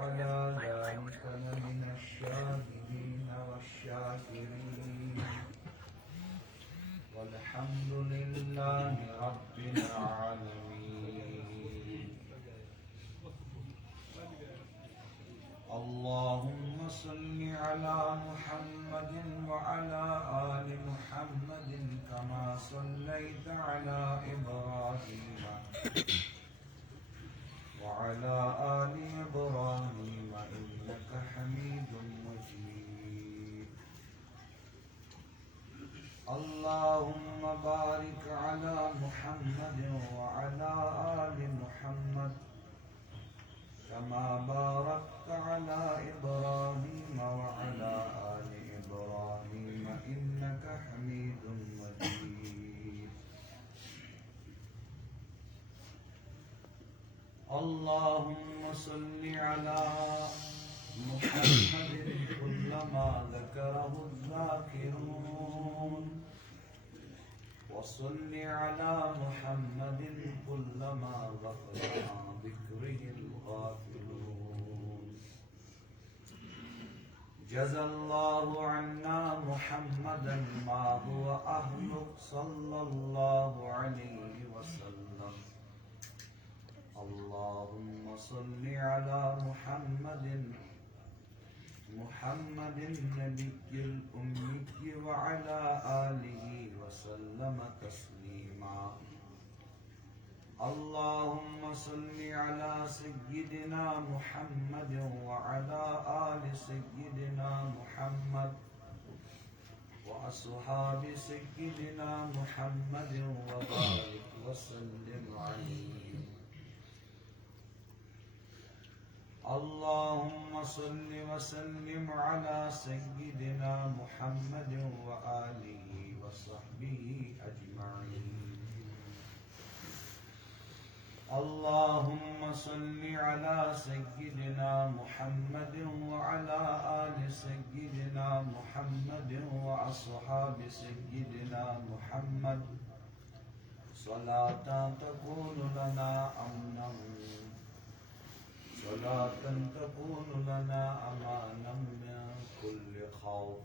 على ذلك لمن الشاهدين والشاكرين والحمد لله رب العالمين. اللهم صل على محمد وعلى آل محمد كما صليت على إبراهيم وعلى آل إبراهيم إنك حميد مجيد. اللهم بارك على محمد وعلى آل محمد كما باركت على إبراهيم وعلى آل إبراهيم إنك حميد مجيد. اللهم صل على محمد كلما ذكره الذاكرون وصل على محمد كلما غفل عن ذكره الغافلون. جزى الله عنا محمدا ما هو أهله صلى الله عليه وسلم. اللهم صل على محمد النبي الأمي وعلى آله وسلم تسليما. اللهم صل على سيدنا محمد وعلى آل سيدنا محمد وأصحاب سيدنا محمد وبارك وسلم عليه. اللهم صل وسلم على سيدنا محمد وآله وصحبه أجمعين. اللهم صل على سيدنا محمد وعلى آل سيدنا محمد وأصحاب سيدنا محمد صلاة تكون لنا أمنا صلاة تكون لنا أمانا من كل خوف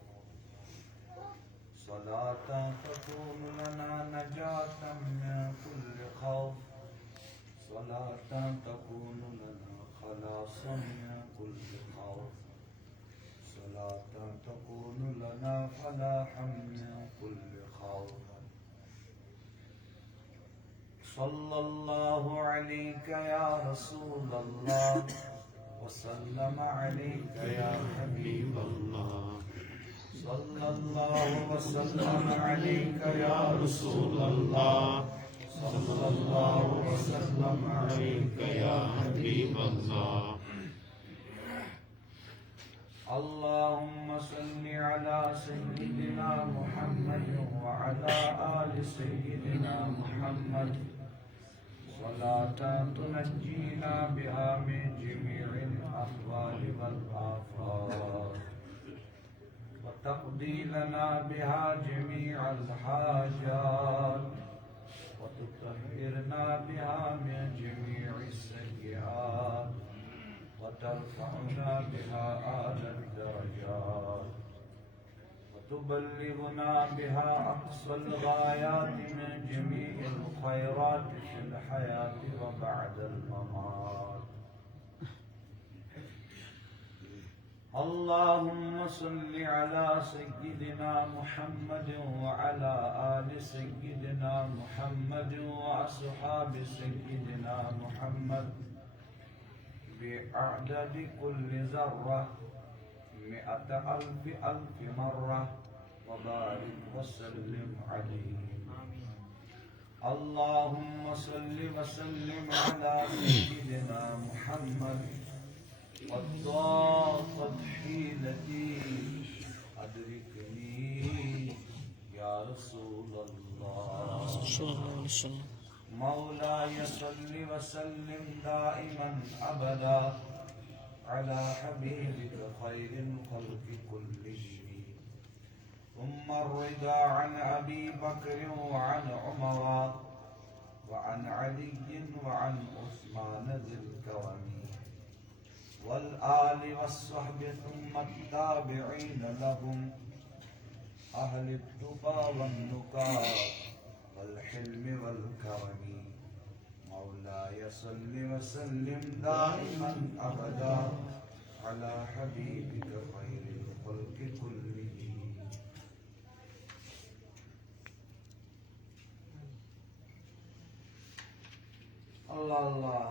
صلاة تكون لنا نجاة من كل خوف صلاة تكون لنا خلاصا من كل خوف صلاة تكون لنا فلاحا من كل خوف. صلى الله عليك يا رسول الله وسلم عليك يا حبيب الله. صلى الله وسلم عليك يا رسول الله صلى الله وسلم عليك يا حبيب الله. اللهم صل على سيدنا محمد وعلى آل سيدنا محمد صلاة تنجينا بها من جميع الأهوال والآفات وتقضي لنا بها جميع الحاجات وتطهرنا بها من جميع السيئات وترفعنا بها أعلى الدرجات وتبلغنا بها أقصى الغايات من جميع الخيرات في الحياة وبعد الممات. اللهم صل على سيدنا محمد وعلى آل سيدنا محمد وأصحاب سيدنا محمد بعدد كل ذرة 100,000 مرة وبارك وسلم عليه. اللهم صل وسلم على سيدنا محمد قد ضاقت حيلتي أدركني يا رسول الله. مولاي صل وسلم دائما أبدا على حبيبك خير الخلق كلهم. ثم الرضا عن أبي بكر وعن عمر وعن علي وعن عثمان ذي الكرم والآل والصحب ثم التابعين لهم أهل التقى والنقى والحلم والكرم مولاي صل وسلم دائما أبدا على حبيبك خير الخلق كلهم. الله الله.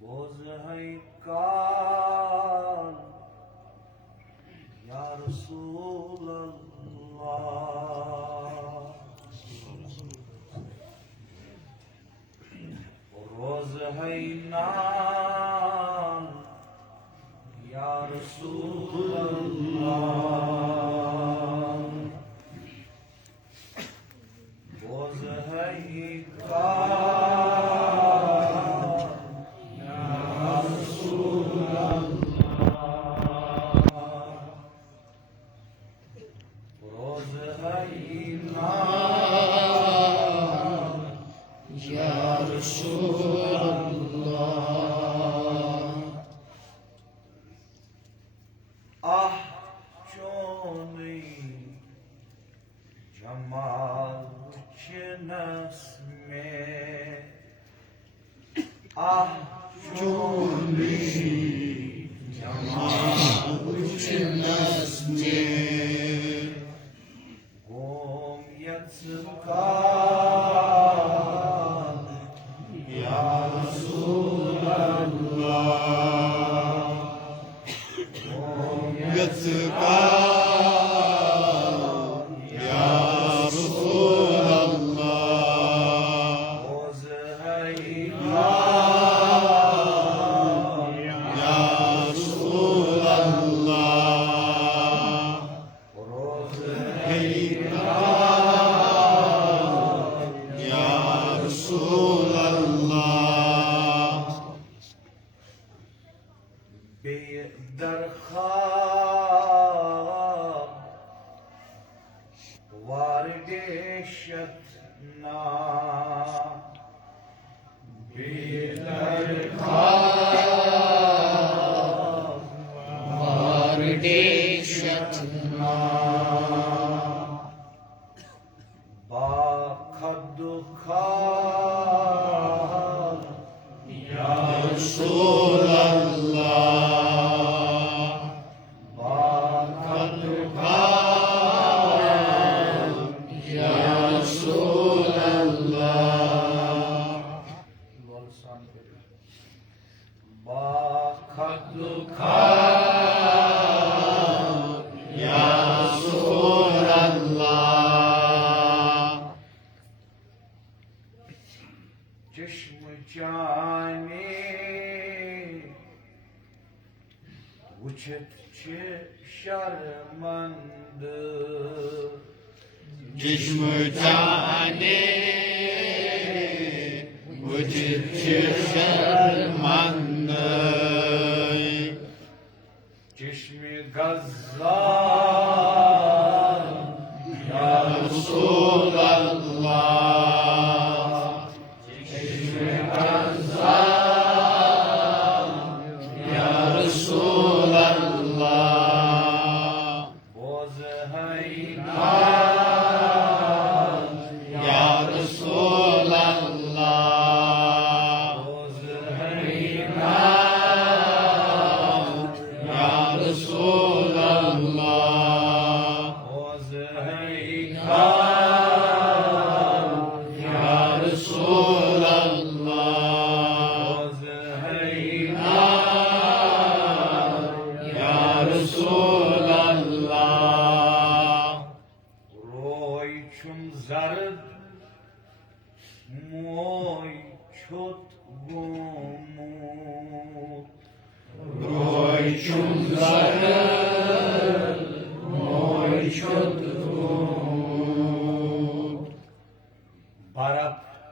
बोझ है कान या रसूल अल्लाह, रोज है नान या रसूल अल्लाह, बोझ है कान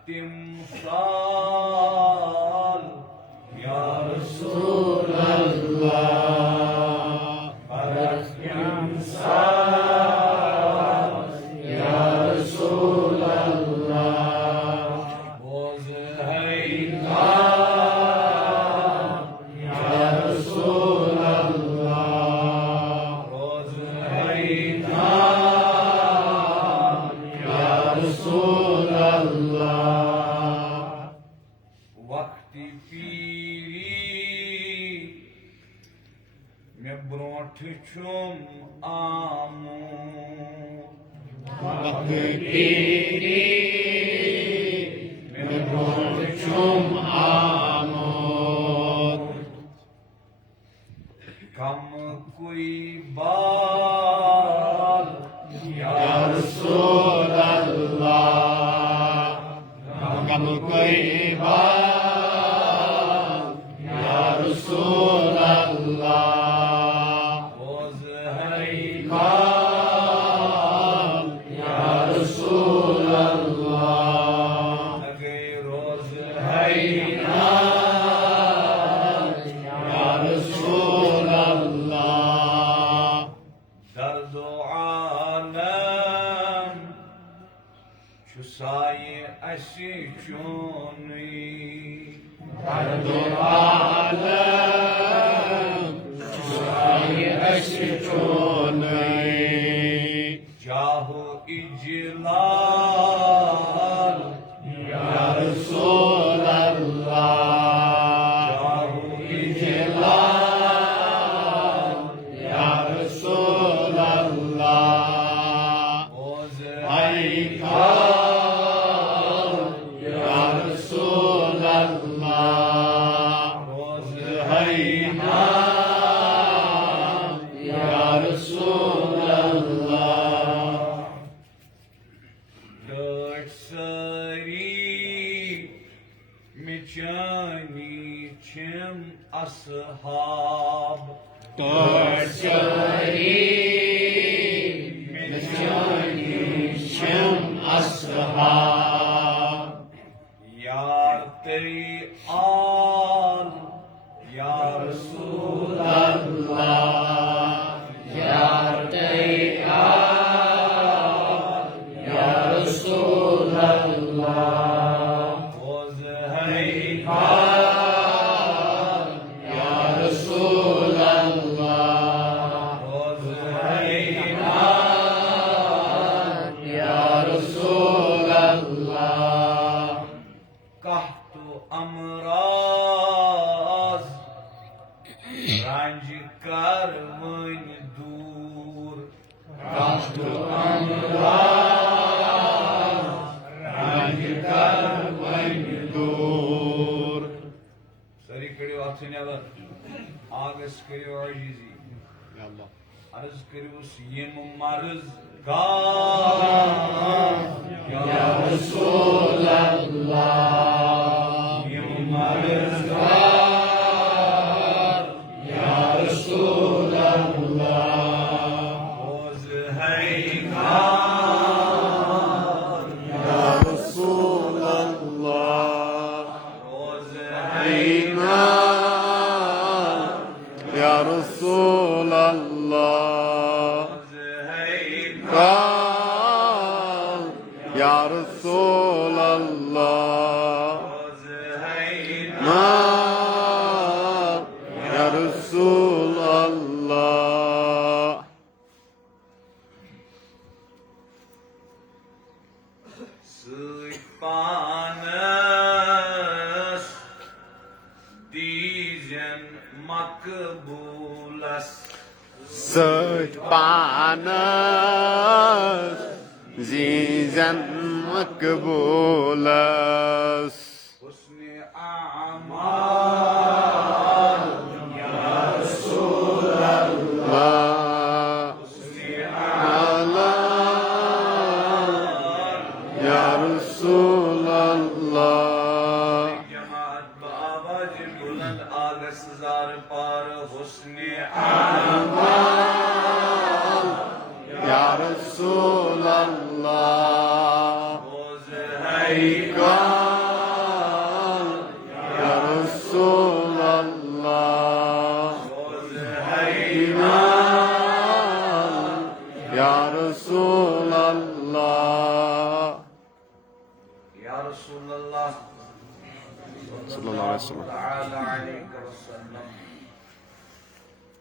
Tim Sa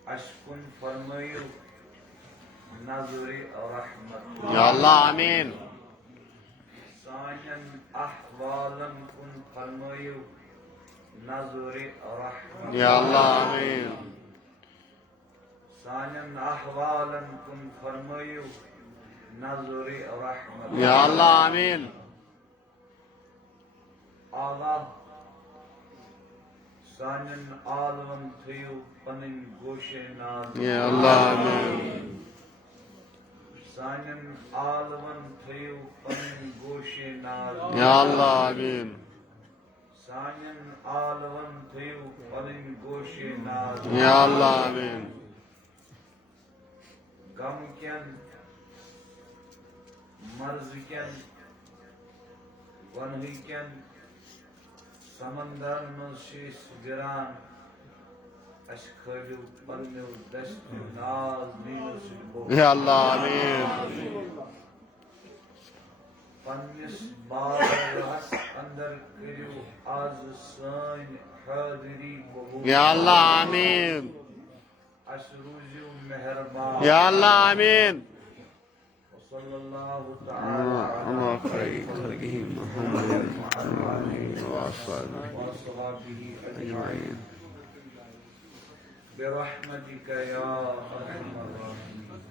अशकुन फरमायु नज़रे रहमत या अल्लाह आमीन। सानन अहवालन कुन फरमायु नज़रे रहमत या अल्लाह आमीन। सानन अहवालन कुन फरमायु नज़रे रहमत या अल्लाह आमीन। आला सानन आलवन थयु पनिन गोशे नाज या अल्लाह आमीन। सानन आलवन थयु पनिन गोशे नाज या अल्लाह आमीन। सानन आलवन थयु पनिन गोशे नाज या अल्लाह आमीन। गम क्यन मर्ज क्यन वनही क्यन समंदर में शीश गिरान अशखलु पन्नु दस्त नाज नीलो सिबो या अल्लाह आमीन। पन्निस बारस अंदर करियो आज सान हाजिरी कबूल या अल्लाह आमीन। अशरूजु मेहरबान या अल्लाह आमीन। सल्लल्लाहु तआला अला खैरिही मुहम्मद व वसहबिही अजमईन बिरहमतिक या अरहमर राहिमीन।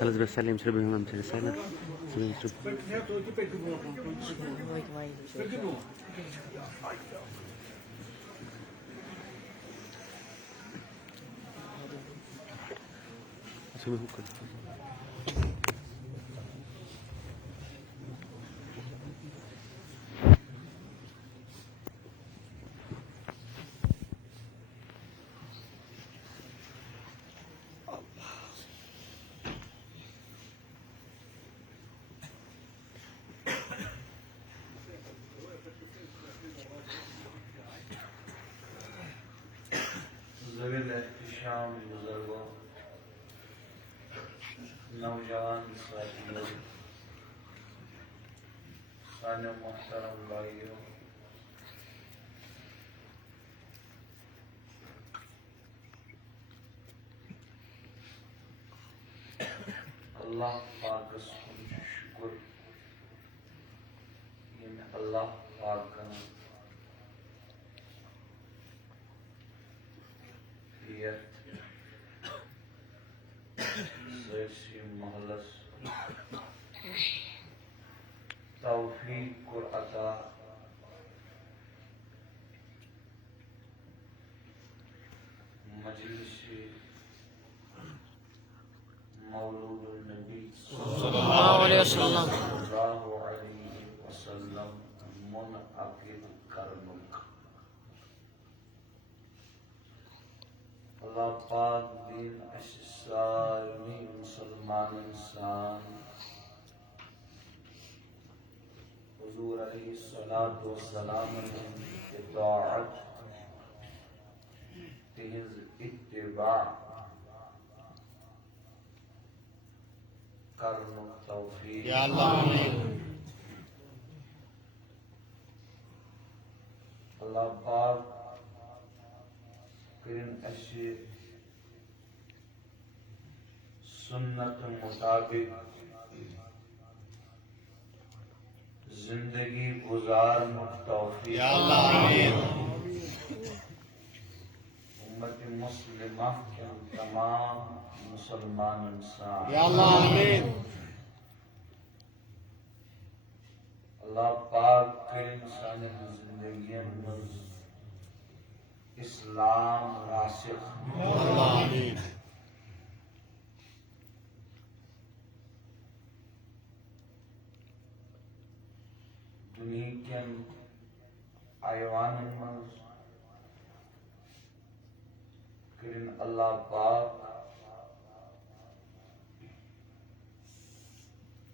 خلاص بس سلم شرب هم سلم شرب اسمه كده एहतिशाम बुजुर्गों, नौजवान साथियों, साने मोहतरम भाइयों, अल्लाह पाक का शुक्र, अल्लाह पाक का महलस तौफीक और अता मजलिस मौलूद नबी सल्लल्लाहु अलैहि वसल्लम मुनअक़िद करनुक। अल्लाह पाक दिन सारी मुसलमान इंसान हुजूर अलैहिस्सलातु वस्सलाम के तआत तिहिज़ इत्तिबा करनु तौफीक या अल्लाह आमीन। अल्लाह पाक करिन अशे सुन्नत मुताबिक जिंदगी गुजार तौफीक या अल्लाह आमीन। उम्मत मुस्लिमा के तमाम मुसलमान इंसान या अल्लाह आमीन। अल्लाह पाक के इंसानी जिंदगी में इस्लाम रासिख। दुनिया के आयवान करिन अल्लाह पाक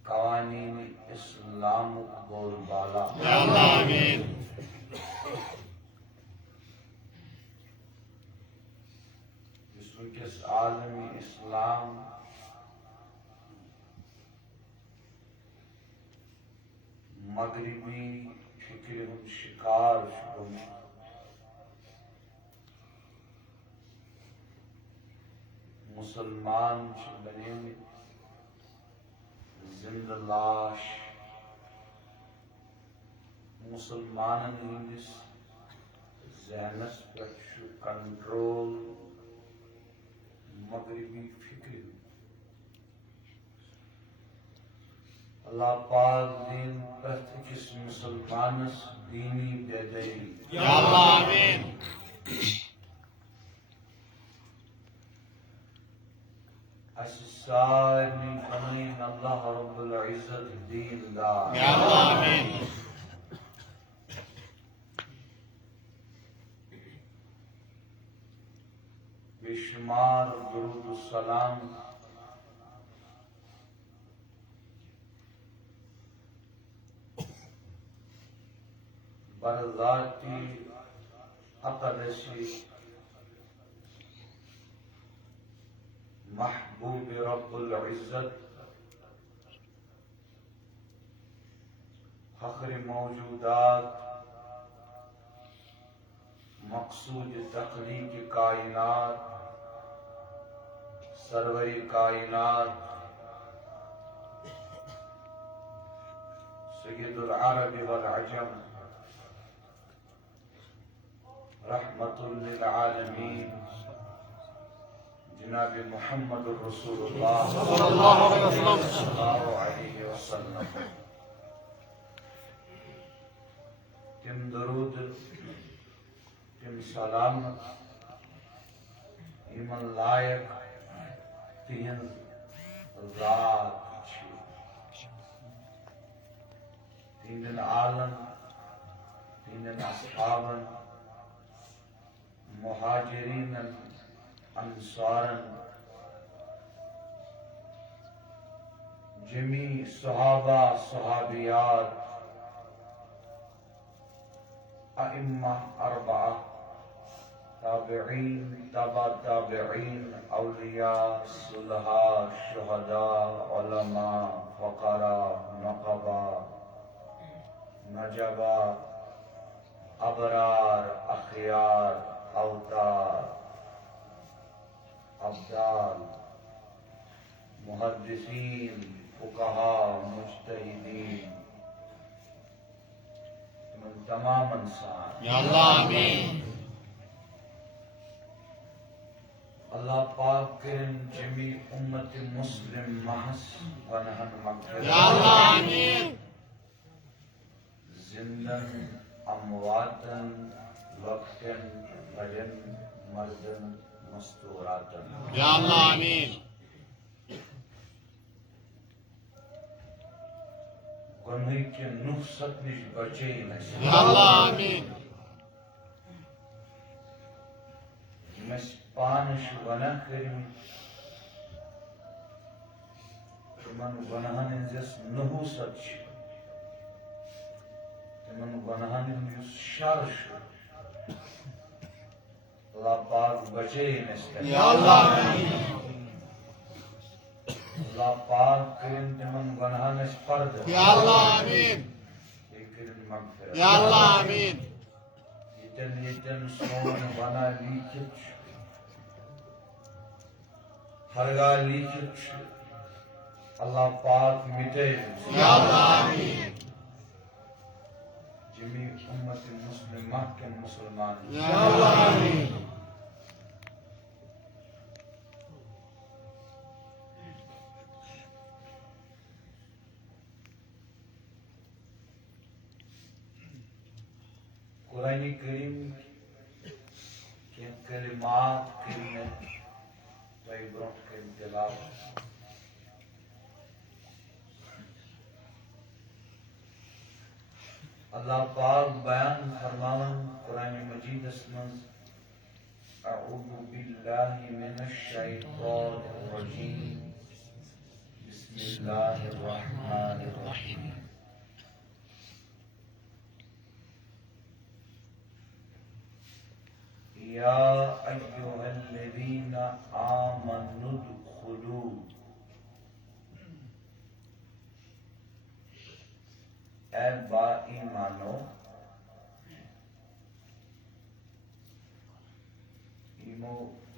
कवानीन इस्लाम बोलबाला। जिसमें के आलमी इस्लाम मगरिबी फिक्र हम शिकार शुरू मुसलमान बने जिंदा लाश मुसलमान हंदिस जहनस पे कंट्रोल मगरिबी फिक्र। अल्लाह पाक दिन प्रत्येक मुसलमानस दीनी बेदारी। सारी अमीन अल्लाह रब्बुल इज्जत दीनदार। बेशुमार दुरूद सलाम बरज़ाती अक़दसी महबूब रब्बुल इज्जत फख्र मौजूदात मकसूद तख्लीक कायनात सरवरी कायनात सय्यदुल अरब वल अजम रहमतुल लिल आलमीन जनाब मुहम्मद रसूलुल्लाह सल्लल्लाहु अलैहि वसल्लम तिम दरूद तिम सलाम इमन लायक तिहन रात तीन आलम तीन अस्हाबन मुहाजिरीन अंसारन जमी सहाबा सहाबियात अइम्मा अरबा ताबिईन तबा ताबिईन औलिया सुलहा शुहदा उलमा फकरा नक़बा नजबा अबरार अखियार अवतार अब्दाल मुहद्दिसीन फुक़हा मुज्तहिदीन तमाम इंसान अल्लाह पाक के जमी उम्मत मुस्लिम महस वनहन मग़फ़िरत जिंदन अमवातन वक्तन बजन मर्दन मस्तूरातन गुनाह के नुक्सत निश बचे मस पानश वना करिम तमन गुनाहन जस नहुसत तमन गुनाहन युस शर अल्लाह पाक बचे अल्लाह पाक करिम तमन गुनाहन स्पर्द मग़फ़िरत यतन सोन वना लिखित हरगा लिखित अल्लाह पाक मिटे जमी उम्मत मुस्लिमा के मुसलमान कुरान करीम कलिमात के तयबरों के तिलावत अल्लाह पाक बयान फरमावन कुरान मजीद में अऊज़ु बिल्लाहि मिनश शैतानिर रजीम बिस्मिल्लाहिर रहमानिर रहीम या अय्युहल्लज़ीना आमनु दुखुलू ऐ बाईमानो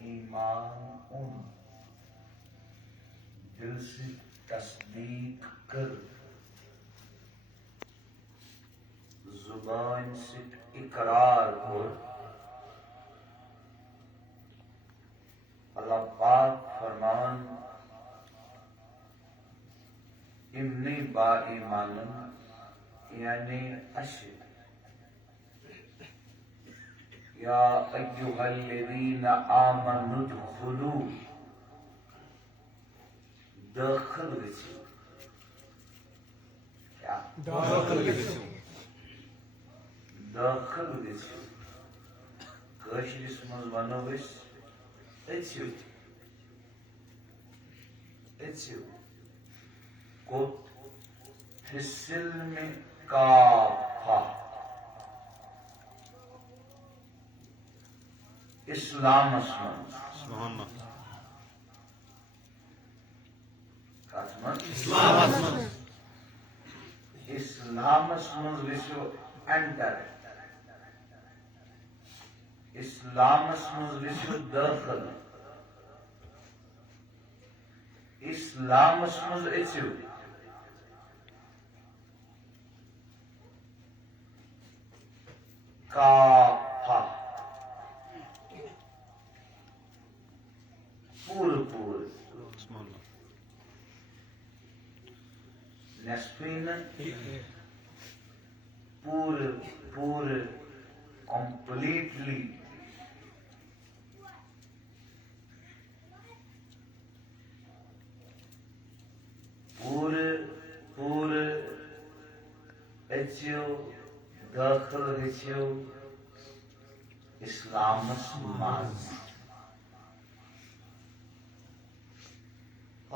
ईमान उन दिल से तस्दीक कर जुबान से इकरार कर अल्लाह पाक फरमान इन्नी बाईमानन यानी अशर या अय्युहल्लज़ीना आमनु दुखुलू दाखिल गछियो क्या दाखिल गछियो कशिरिस मज वनो अछियो को फिसिल में काफा इस्लाम एंटर इस्लाम दाखिल इस्लाम काफा पूरे नस्फीन पूरे कंप्लीटली पूरे एचियो दाखिल गछियो इस्लामस माज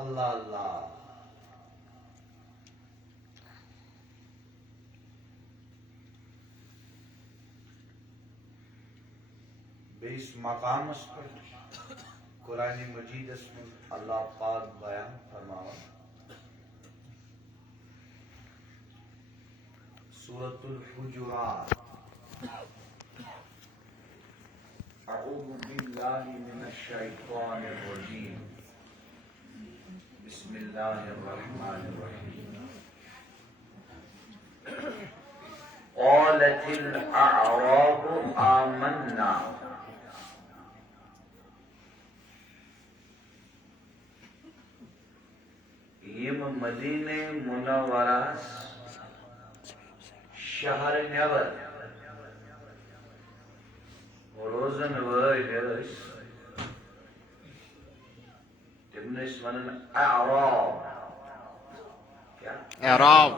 अल्लाह अल्लाह बेस मकाम पर कुरान मजीद में अल्लाह पाक बयान फरमावा सूरतुल हुजुरात अऊज़ु बिल्लाहि मिनश शैतानिर रजीम बिस्मिल्लाहिर रहमानिर रहीम क़ालतिल अअराबु आमन्ना यम मदीने मुनव्वरा शहर नेवर रोजन वयस तिमनिस वनन अअराब क्या अराब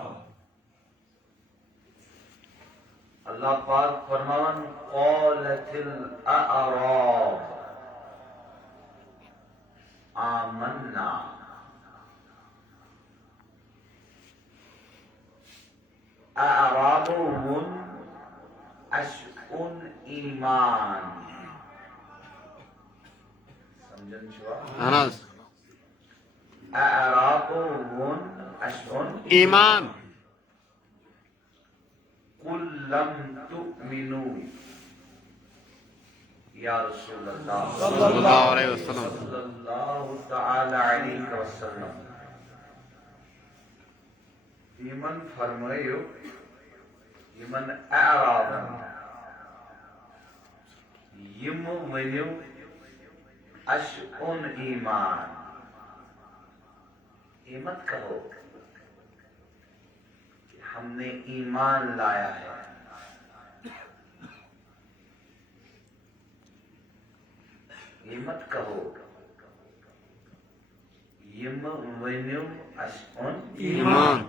अल्लाह पाक फरमान क़ालतिल अअराब आमन्ना अअराबुन अशउन ईमान समझन छुआ अनस अअराबुन अशउन ईमान कुल लम तुमिनु या रसूल अल्लाह सल्लल्लाहु अलैहि वसल्लम सल्लल्लाहु तआला अलैहि वसल्लम ईमान फरमायो ईमान अअराब यम वन्यो अशउन ईमान ये मत कहो कि हमने ईमान लाया है ये मत कहो यम वन्यो अस्उन ईमान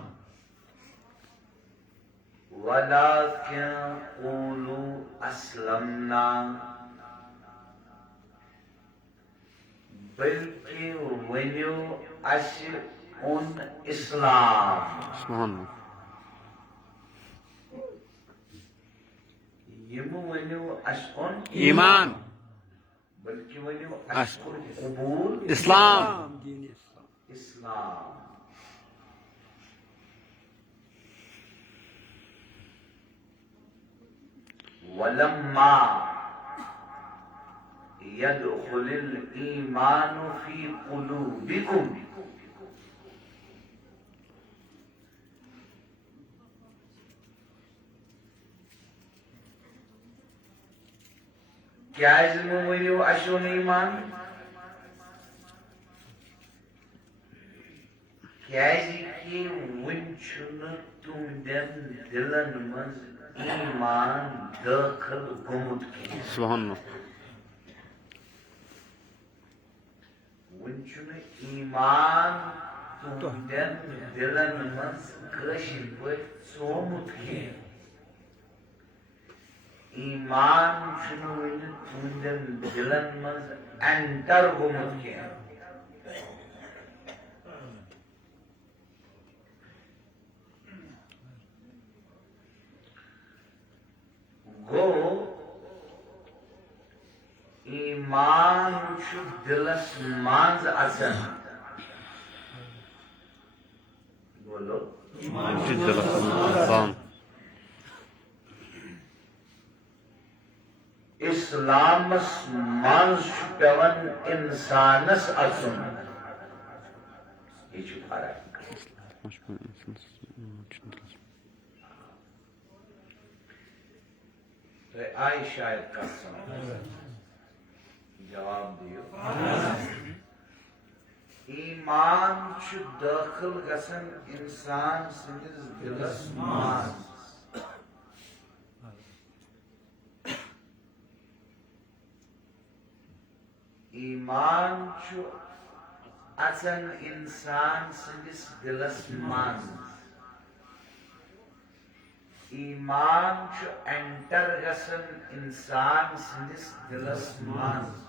वलाकिन क़ूलू अस्लमना बल्कि वन्यो अस्उन इस्लाम सुभान यम वन्यो अस्उन ईमान बल्कि वन्यो अस्उन क़बूल इस्लाम इस्लाम वलम्मा यदखुलिल ईमानु फी क़ुलूबिकुम क्या इसमें वही अशुन ईमान क्या कि वुंचुन तुमदन दिलन मज ईमान दाखिल गुमुत की सुभान वुंचुन ईमान तुमदन दिलन मज कशिर पट सोमुत की ईमान चुनो तुमदन दिलन मज एंटर गुमुत की गो ईमान छु दिलस मांज असन बोलो ईमान इस्लामस मांज छु पेवन इंसानस असन ये छु फर्क तो आई शायद का जवाब दियो ईमान छु दाखिल गसन इंसान सिंदिस दिलस मांज ईमान छु असन इंसान सिंदिस दिलस मांज ईमान छु एंटर गसन इंसान सिंदिस दिलस मांज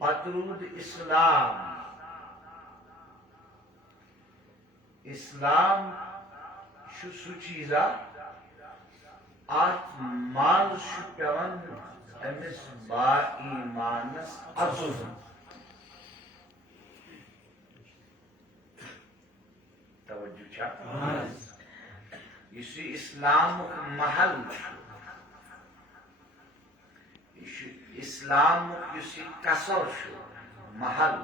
बतरूद इस्लाम इस्लाम छु सु चीजा आत माल छु पेवन अमिस बा ईमानस अजुन तवज्जो छा इसी इस्लाम महल इस्लाम इसी कसर महल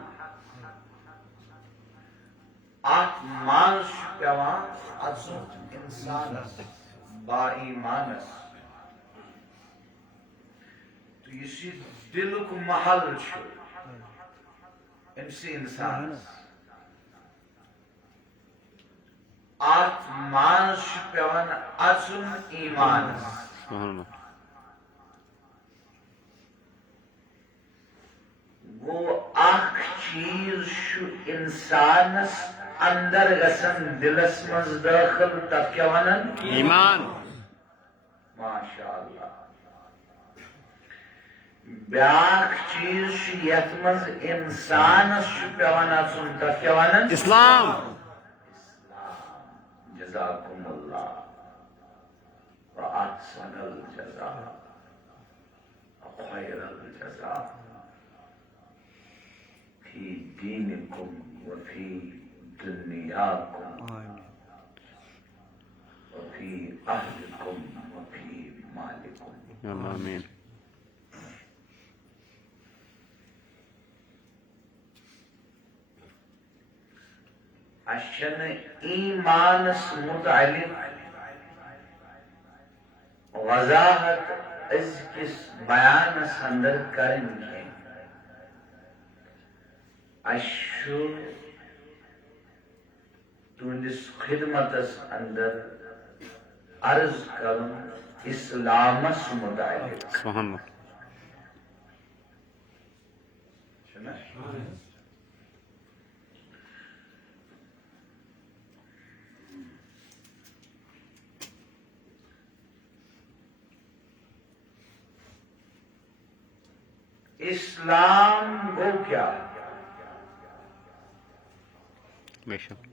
आठ मानस पेवान अजुन इंसान बा ईमानस तो इसी दिलुक महल इनसे इंसान आठ मानस पेवन अजुन ईमान वो आख चीज इंसानस अंदर गसन दिलस मज दाखिल तब क्या वनन ईमान माशाअल्लाह ब्याख चीज यत मज इंसानस पेवन अजुन तब क्या वनन इस्लाम जज़ाकुमुल्लाह व अहसनल जज़ा व खैरल जज़ा फी दीनिकुम व फी दुनियाकुम व फी अहलिकुम व फी मालिकुम आमीन अशन ईमानस मुतालिक वजाहत इस बयान अंदर करेंगे अशु तुंदिस खिदमत अंदर अर्ज करूं इस्लामस मुतालिक सुभान छुना इस्लाम गो क्या? बेशक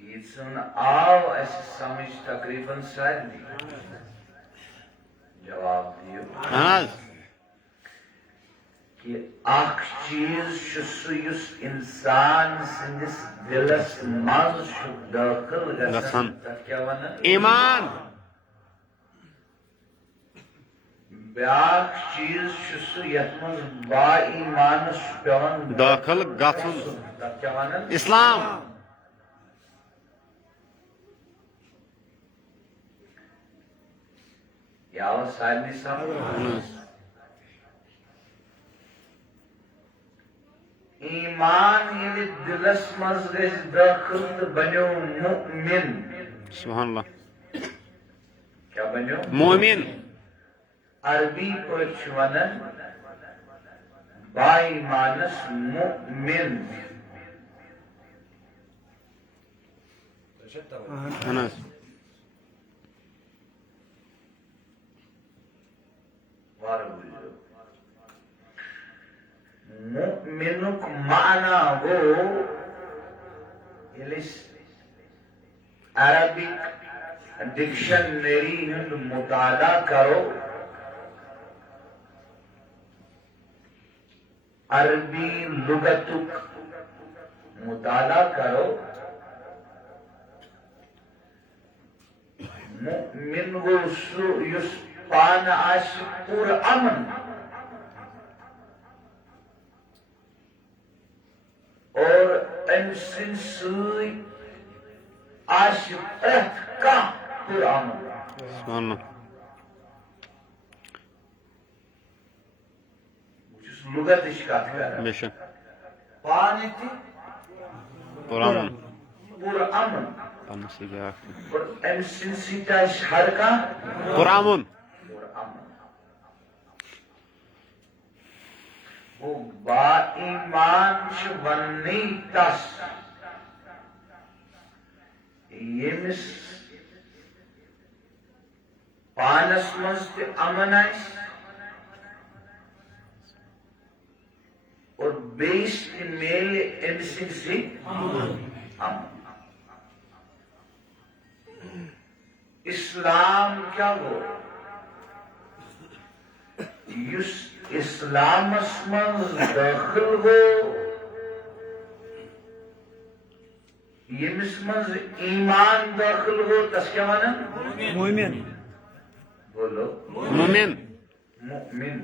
यीशुन आओ ऐसे समझ तकरीबन सारी जवाब दियो हाँ कि अख चीज युस इंसान सिंदिस दिलस मज दाखिल गसन क्या वन ईमान ब्याक चीज यथ मज बा ईमान पेवन दाखिल गसन क्या वन इस्लाम याव सारनी समझ ईमान ये दिलस मज गज दाखिल तो बनो मुमिन सुभान अल्लाह क्या बनो मोमिन अरबी पच वन बाई मानस मुमिन हाँ मुमिनुक माना वो अरबिक डिक्शनरी हंद मुताला करो अरबी लुगतुक मुताला करो मुमिन गो युस पान आश पुर अमन और अमसिन सुई आश प्रथ का पुर अमन सुभान अल्लाह लुगत इश्कात कर बेशक पानी थी पुरान पुर अमन पानी से गया और अमसिन सीता हर का पुरामुन पुर अमन वो बा ईमान वन्नी तस येमिस पानस मज ते अमन आइस और बेस मेल एमसिन से अमन इस्लाम क्या हो युस इस्लामस मज दाखिल हो यमिस मज ईमान दाखिल हो तस क्या माना मोमिन बोलो मोमिन मुमिन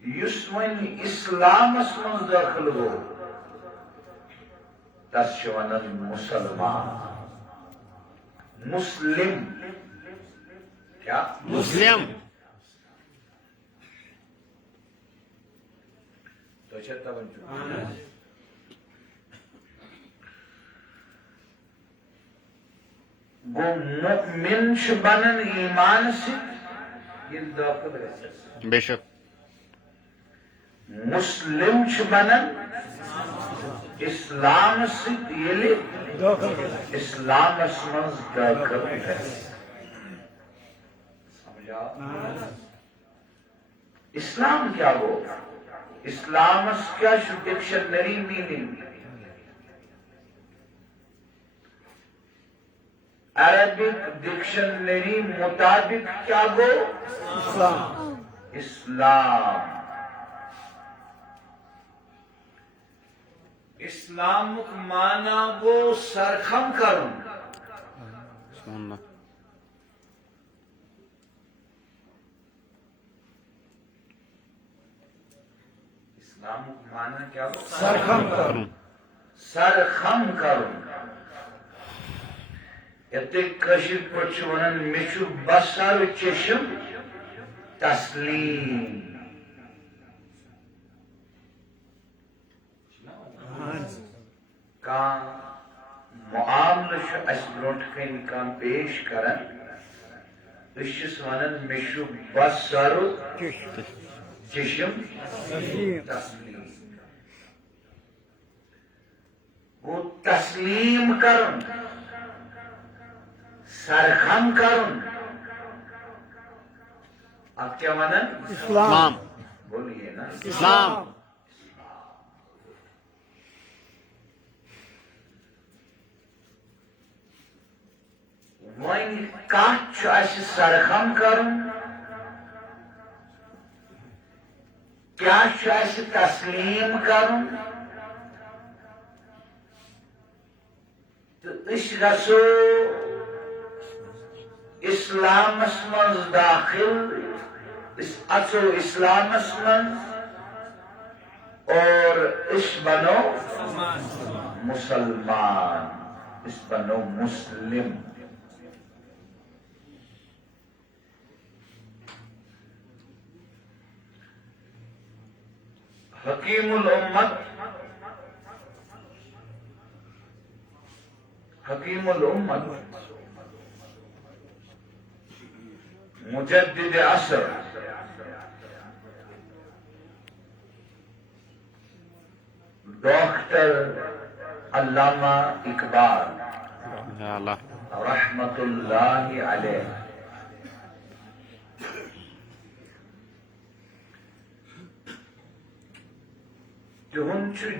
युस वन इस्लामस मज दाखिल हो तस वन मुसलमान मुस्लिम क्या मुस्लिम तो छत्ता बन चुका गो मुमिन बनन ईमान से ये दाखिल गसस बेशक मुस्लिम बनन इस्लाम से ये इस्लाम मज दाखिल गसस समझा इस्लाम क्या हो इस्लाम क्या डिक्शनरी मीनिंग अरबिक डिक्शनरी मुताबिक क्या गो इस्लाम इस्लाम माना वो सरखम करूं सुभान अल्लाह इस्लाम माना क्या हो करूं सरखम करूं यते कशिर पच वनन मेचु बसर चशम तस्लीम का मुआमल अस ब्रोट कन पेश करन Işçıs vanan meşru bassaru çeşim taslim. Bu taslim karun, sarham karun. आप क्या माना? इस्लाम। बोलिए ना। इस्लाम। वही कत सरखम करन, क्या तस्लीम करन, तो गो इस्लामस मज दाखिल, अचो इस्लामस मज और इस बनो मुसलमान, इस बनो मुस्लिम। हकीमुल उम्मत, हकीमुल उम्मत, मुजद्दिद असर, डॉक्टर अल्लामा इकबाल रहमतुल्लाहि अलैह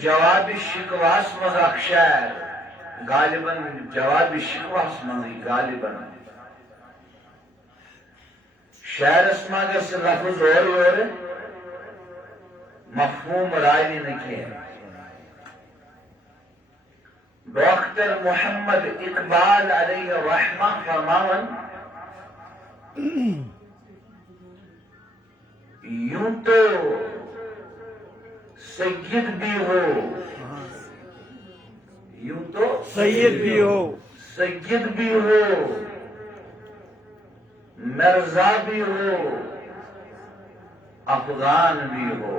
जवाब शिकवास मज अक्षर गालिबन जवाब शिकवास मज गालिबन शहरस मगस लफ्ज और मफहूम राय निके डॉक्टर मोहम्मद इकबाल अलैहि रहमा फरमावन यूं तो सैयद भी हो, यूं तो सैयद भी हो, सैयद भी हो, मिर्जा भी हो, अफगान भी हो।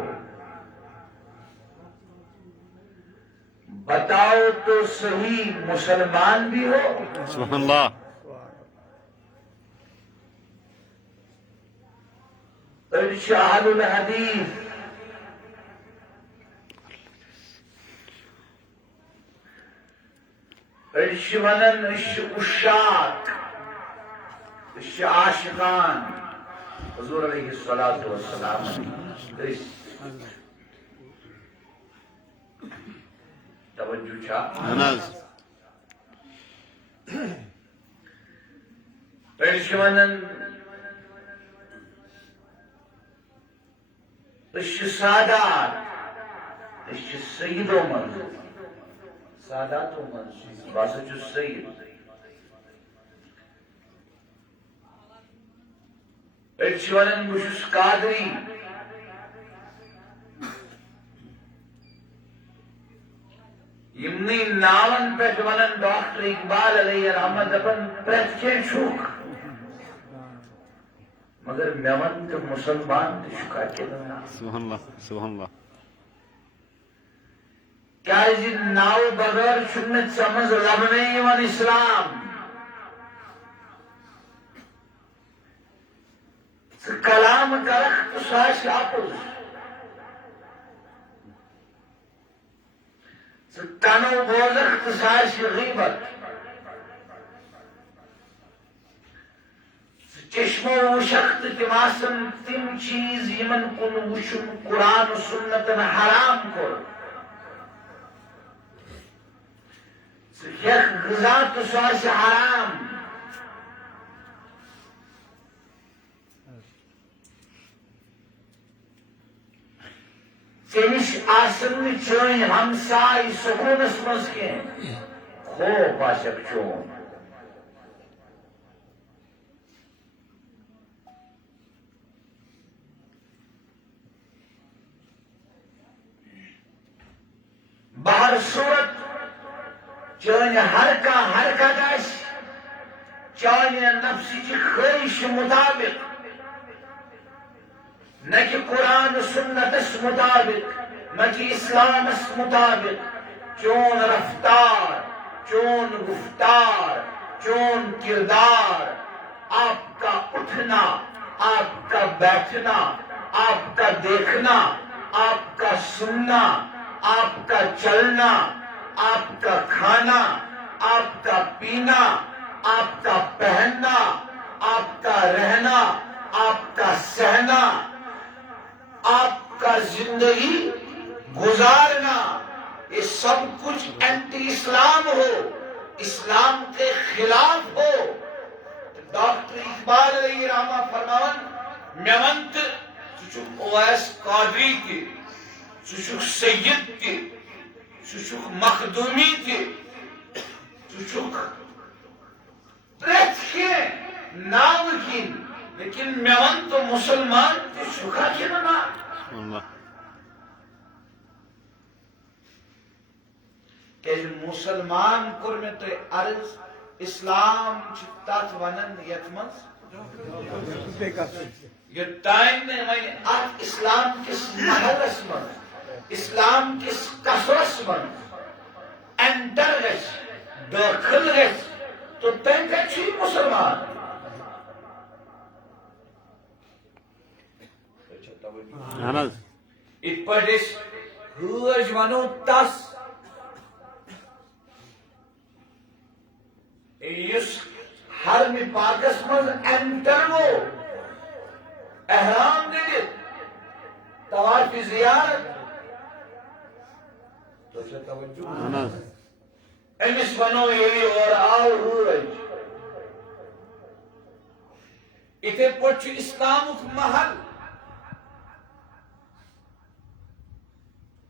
बताओ तो सही मुसलमान भी हो। सुभान अल्लाह। इरशादुल हदीस इश्वनन उशाक आशिकान हुजूर अलैहिस्सलातु वस्सलाम तवज्जो छा इश्वनन सादात सय्यदो मन सादातो मन बासजु सय्यद इश्वरन मुशुस कादरी यमनी नावन पे वनन डॉक्टर इकबाल अलैहि रहमत अपन प्रचे शुक मगर मेवन तो मुसलमान शुका के सुभान अल्लाह सुभान अल्लाह क्या नाव बगैर सुन्नत समझ लबने वन इस्लाम कलाम करख तो साश आपुस तनो बोजख तो साश गीबत चश्मो वशख्त तिमासन तिम चीज यमन कुन वशुन कुरान सुन्नत हराम को गजा तो स्वास हराम चेनिश आसन चोन हमसाय सुकूनस मज के खो पाशक चोन बाहर सूरत चाहे हरकत चाहे नफ्सी की ख्वाहिश मुताबिक न कि कुरान सुन्नतस मुताबिक न कि इस्लामस मुताबिक चोन रफ्तार चोन गुफ्तार चोन किरदार आपका उठना, आपका बैठना, आपका देखना, आपका सुनना, आपका चलना, आपका खाना, आपका पीना, आपका पहनना, आपका रहना, आपका सहना, आपका जिंदगी गुजारना, ये सब कुछ एंटी इस्लाम हो, इस्लाम के खिलाफ हो। डॉक्टर इकबाल अलैहि रहमा फरमान मेवंत सुशुक ओवैस कादरी के, सुशुक सैयद के, सुशुक मखदूमी के, सुशुक प्रेत के नाम की, लेकिन मेवंत तो मुसलमान के शुका के ना मुसलमान कुर में तो अर्ज इस्लाम तथ वनन यतमस ये टाइम में मैंने आज इस्लाम किस महलस मन, इस्लाम किस कसरस मन एंटर गस दाखिल गस तो तय का छी मुसलमान इत पर इस हुज वनो तस इस हर में पाकस मज एंटर वो एहराम दे दे तवाफ की जियारत तो तवज्जो एमिस बनो ये और आओ रूज इथे पछ इस्लामुक महल,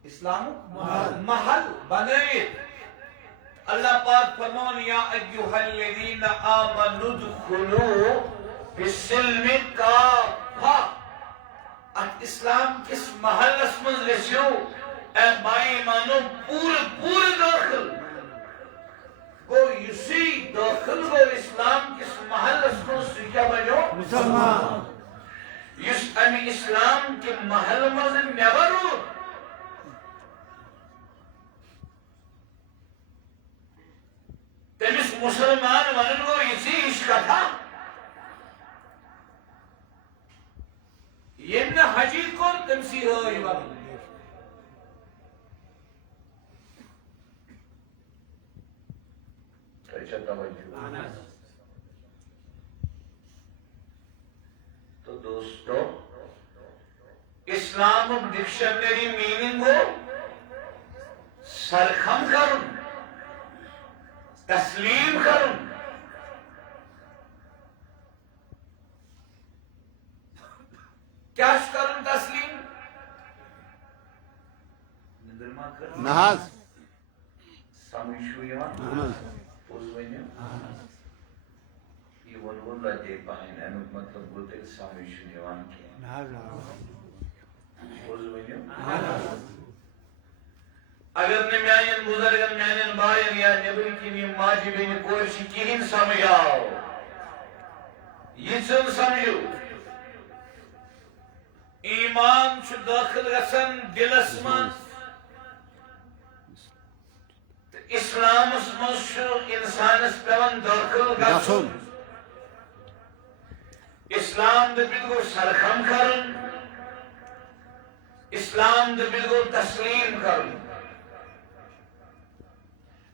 इस्लामुक महल बने। अल्लाह पाक फरमान या अय्युहल्लज़ीना आमनु दुखुलू फिस्सिल्मि काफा। इस्लाम किस महल में रसियो ए माई मानो पूरे दाखिल गो युसी दाखिल गो इस्लाम किस महल में क्या बनो मुसलमान युस अमी इस्लाम के महल में नेवरू तमिस मुसलमान वनन गो इसी इश्क था ये न हजी को तमसी हो इवन तो दोस्तों इस्लाम डिक्शनरी मीनिंग हो सरखम करूं तस्लीम करूं क्या करूं तस्लीम नहाज समिशु ये वो लगे बहन अनुक मतलब बोलते समिशु निवान के अगर ने म्यान बुजुर्गन म्यान बायन या नेबरी की माजी बेन कोशिश किन समझाओ ये सब समझो ईमान छु दाखिल गसन दिलस मन इस्लाम इंसानस पेवन दाखिल गसन इस्लाम दे बिल्कुल सरखम करन इस्लाम दे बिल्कुल तस्लीम करन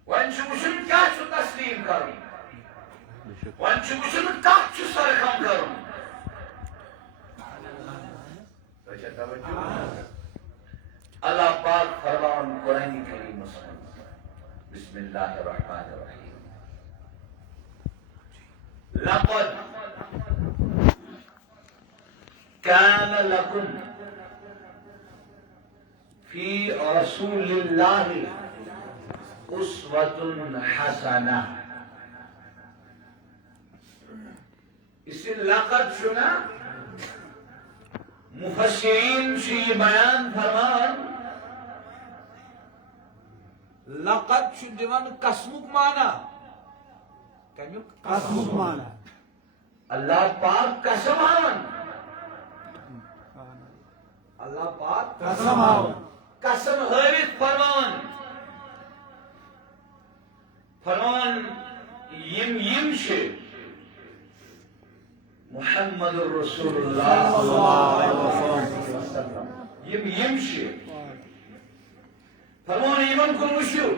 वन छु क्या छु तस्लीम करन वन छु क्या छु सरखम करन अल्लाह पाक फरमान कुरान करीम में बिस्मिल्लाहिर रहमानिर रहीम लक़द कान लकुम फी रसूलिल्लाहि उस्वतुन हसना। इसे लक़द सुना मुफस्सिरीन से ये बयान फरमान लक़द शुद्धिवन कसमुक माना कसमुक माना अल्लाह पाक कसम आवन अल्लाह पाक कसम आवन कसम हवित फरमान फरमान यिम शे Muhammadur Rasulullah sallallahu aleyhi ve sellem. Yemşi. Farman iman kurmuşu.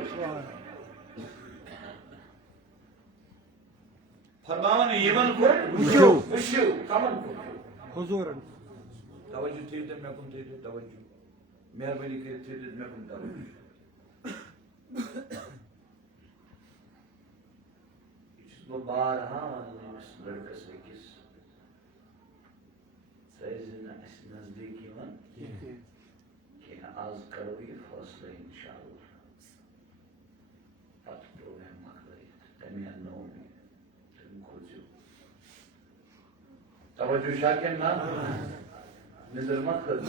Farman iman kurmuşu. Kaman kurmuşu. Huzur. Tavacı teyze mekun teyze tavacı. Mehrbani teyze mekun tavacı. Bu बारहा लड़का से किस नजदीकी मन कि आज करो ये फैसला इंशाअल्लाह पत प्रोग्राम मखदरी तमिया नो भी तुम खोजो तवज्जो शाकिर ना नजर मखद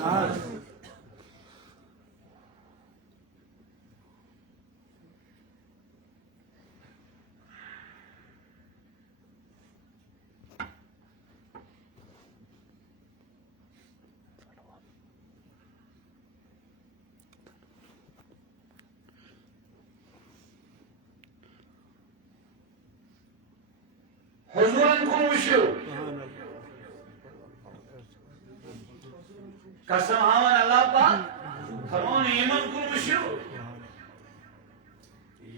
Huzuran kurmuşu. Kasım havan Allah Pak. Farman iman kurmuşu.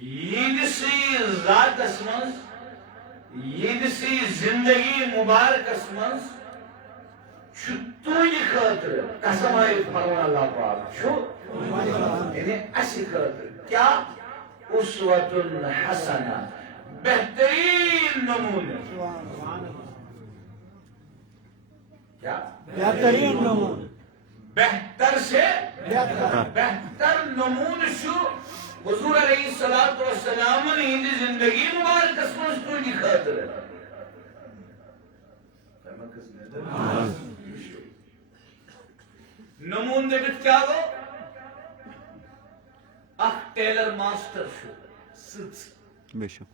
Yedisi zat kısmınız. Yedisi zindagi mübarek kısmınız. Şuttuğu yıkatır. Kasım ayı farman Allah Pak. Şu. Yani aşı kıratır. Kya? Usvatun hasana. बेहतरीन नमूने क्या बेहतरीन नमूने बेहतर से बेहतर नमूने शु हुजूर अलैहिस्सलातु वस्सलामन हिंदी जिंदगी मुबारक कस्मों की खातिर नमून देखत क्या हो अख टेलर मास्टर शु सिद्ध बेशो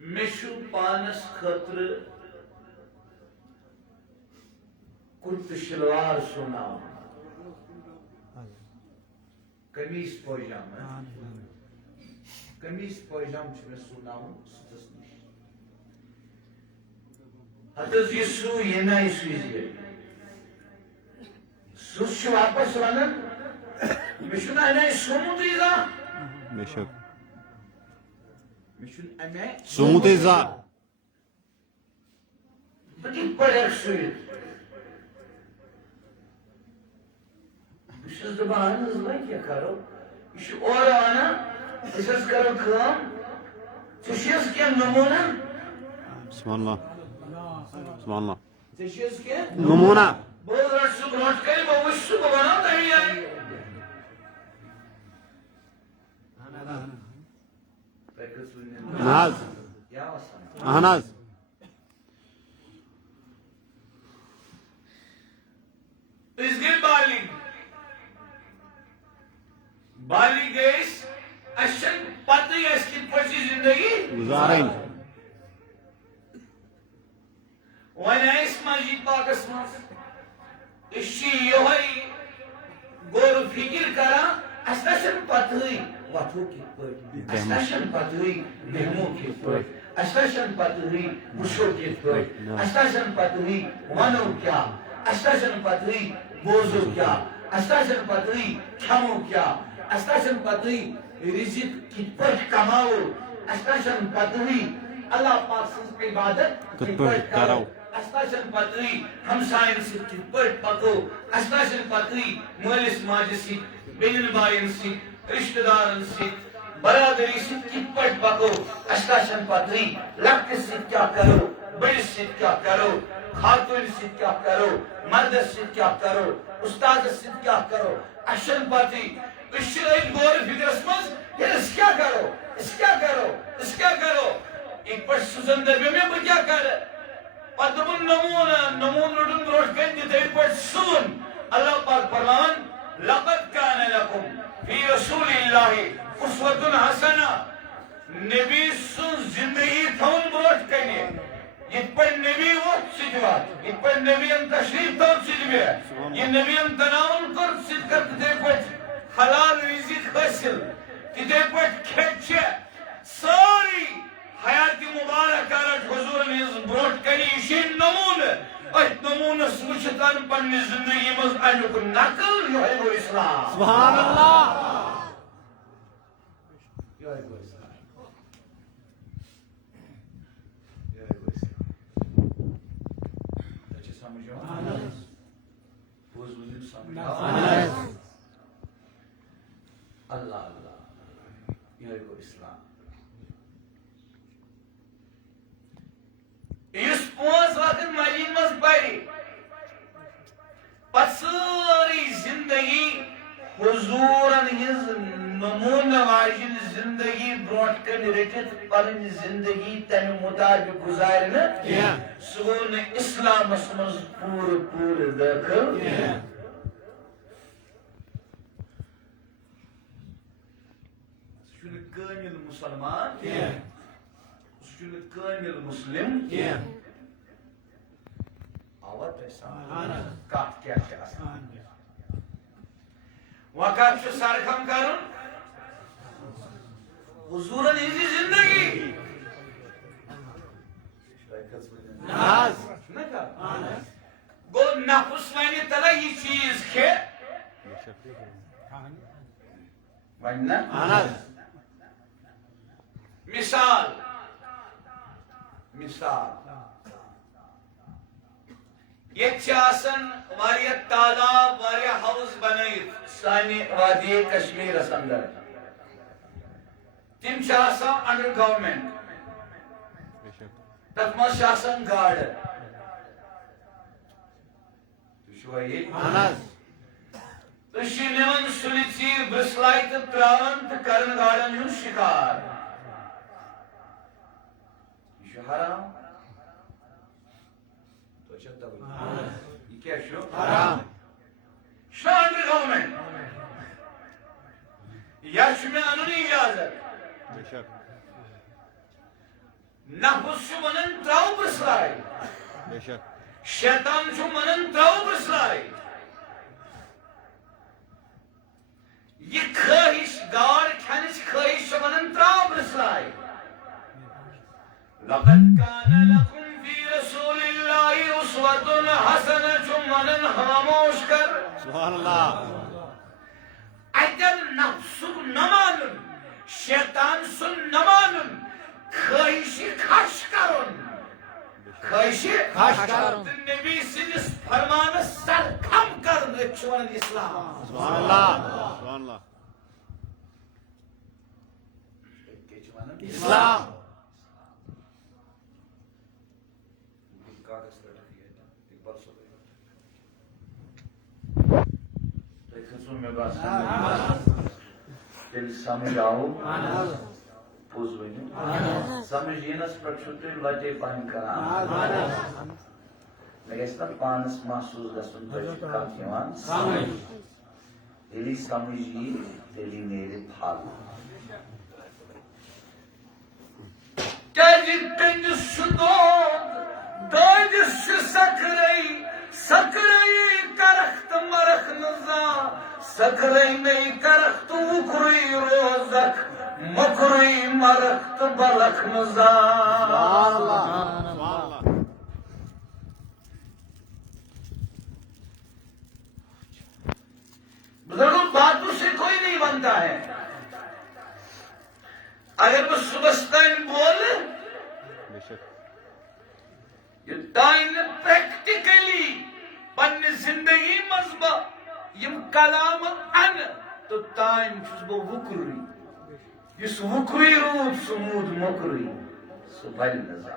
मेशु पानस खतर कुर्त शलवार सुना कमीज पैजामा में सुना हतज यीशु ये ना यीशु ये सुश वापस वाला मेशु ना है सुमुदीला बेशो Müşün eme Sumuteza. Bıdık bayak suyu. Müşüz de bana hızlı ki karol. İşte o arana esas karol kılam. Teşhis ki numuna. Bismillah. Bismillah. Teşhis ki Numuna. bu rasu bırakkayı babuşsu babana da yani. Naz. Ahnaz. İzgir Bali geç. Aşın patı eski poşi zindagi. Guzarin. Wana ismajid pakismas. İşi yohay. Goru fikir kara. Aştaşın patı. Watu kitpoy. Aştaşın patı. Demo kitpoy. Aştaşın patı. Musho kitpoy. Aştaşın patı. Wano kya. Aştaşın patı. Bozo kya. Aştaşın patı. Kamo kya. Aştaşın patı. Rizik kitpoy kamao. Aştaşın patı. Allah Pak'sız ibadet kitpoy karao. Aştaşın patı. Hamsayin sit kitpoy pako. Aştaşın patı. Muhalis majisi. Benin bayin sit. रिश्तेदारन से बरादरी से किपट पको अष्टाशन पत्री लक्ष्य से क्या करो बड़ी से क्या करो खातून से क्या करो मर्द से क्या करो उस्ताद से क्या करो अशन पति इश्रेक गोर फिक्रस्मस ये क्या करो इसका करो एक पर सुजन दरबे में वो क्या कर पदमुन नमून रुडन रोड के जिते पर सुन अल्लाह पाक फरमान लक़द कान लकुम फी रसूलिल्लाहि उस्वतुन हसना नबी सुन जिंदगी थौन ब्रोट कने इत पर नबी वो सिजवात इत पर नबी अन तशरीफ थौन सिजवे ये नबी अन तनाउन कर सिदकत दे पर हलाल रिज़िक हासिल दे पर खेचे सारी hayat-ı mübarek araç huzurunuz brot kani işin namune. Ay namune suçtan panni zindagimiz anuk nakıl yok bu İslam. Subhanallah. Yok bu İslam. Yok bu İslam. अच्छे समझो? बुजुर्ग समझो? Allah Allah. Yok bu İslam. 105 vakit मजीमस पढ़ी पसारी जिंदगी हुजूरन his नमूना वाजिन जिंदगी brought कर रटित पन जिंदगी तन मुताबिक गुजारन सुन इस्लाम मज पूरे पूरे दाखिल शुन कामिल मुसलमान शुन कामिल मुस्लिम आवत ऐसा काट क्या क्या वक़्त से सरखम करूं हुजूरन इसी जिंदगी नाज न कर गो नफ्स वानी तला ये चीज के वन्ना मिसाल ये वारिया तालाब वारिया हाउस बनाई सानी वादी कश्मीर अंदर तिम अंडर गवर्नमेंट तक मज गार्ड निवन सुलि चीर ब्रिस्लाई तो त्रावन तो करन गार्डन हूं शिकार हराम तो चलता ये क्या शो हराम अंडर गवर्नमेंट यश में अनुनी इजाजत नफ्स मनन त्राव ब्रिस्लाई शैतान मनन त्राव ब्रिस्लाई ये ख्वाहिश गाड़ खनिज ख्वाहिश मनन त्राव ब्रिस्लाई लक़द कान लकुम फी रसूलिल्लाहि उस्वतुन हसनतुन मनन खामोश कर सुभान अल्लाह अगर नफ्स नमानुन शैतान सुन नमानुन ख्वाहिश खाश करुन नबी सिनिस फरमान सर खम कर रचवन इस्लाम सुभान अल्लाह इस्लाम में बात दिल समझ आओ पूछ बनो समझ ये ना प्रक्षुत लटे पानी करा लेकिन इस तरह पानस महसूस गसन तो काम किमान दिली समझी दिली मेरे भाग जितन सुदो दाजिस सकरई करख्त मरख नजा सकरई नहीं करख्त उखरुई रोजक मखरुई मरख्त बलख नजा बुजुर्गों बातों से कोई नहीं बनता है अगर वो सुबस्तान बोल प्रैक्टिकली पन्ने जिंदगी मजबा यम कलाम अन तो ताइम छुस बो वुकरी इस वुकरी रूप सुमूद मुकरी सुबह नजा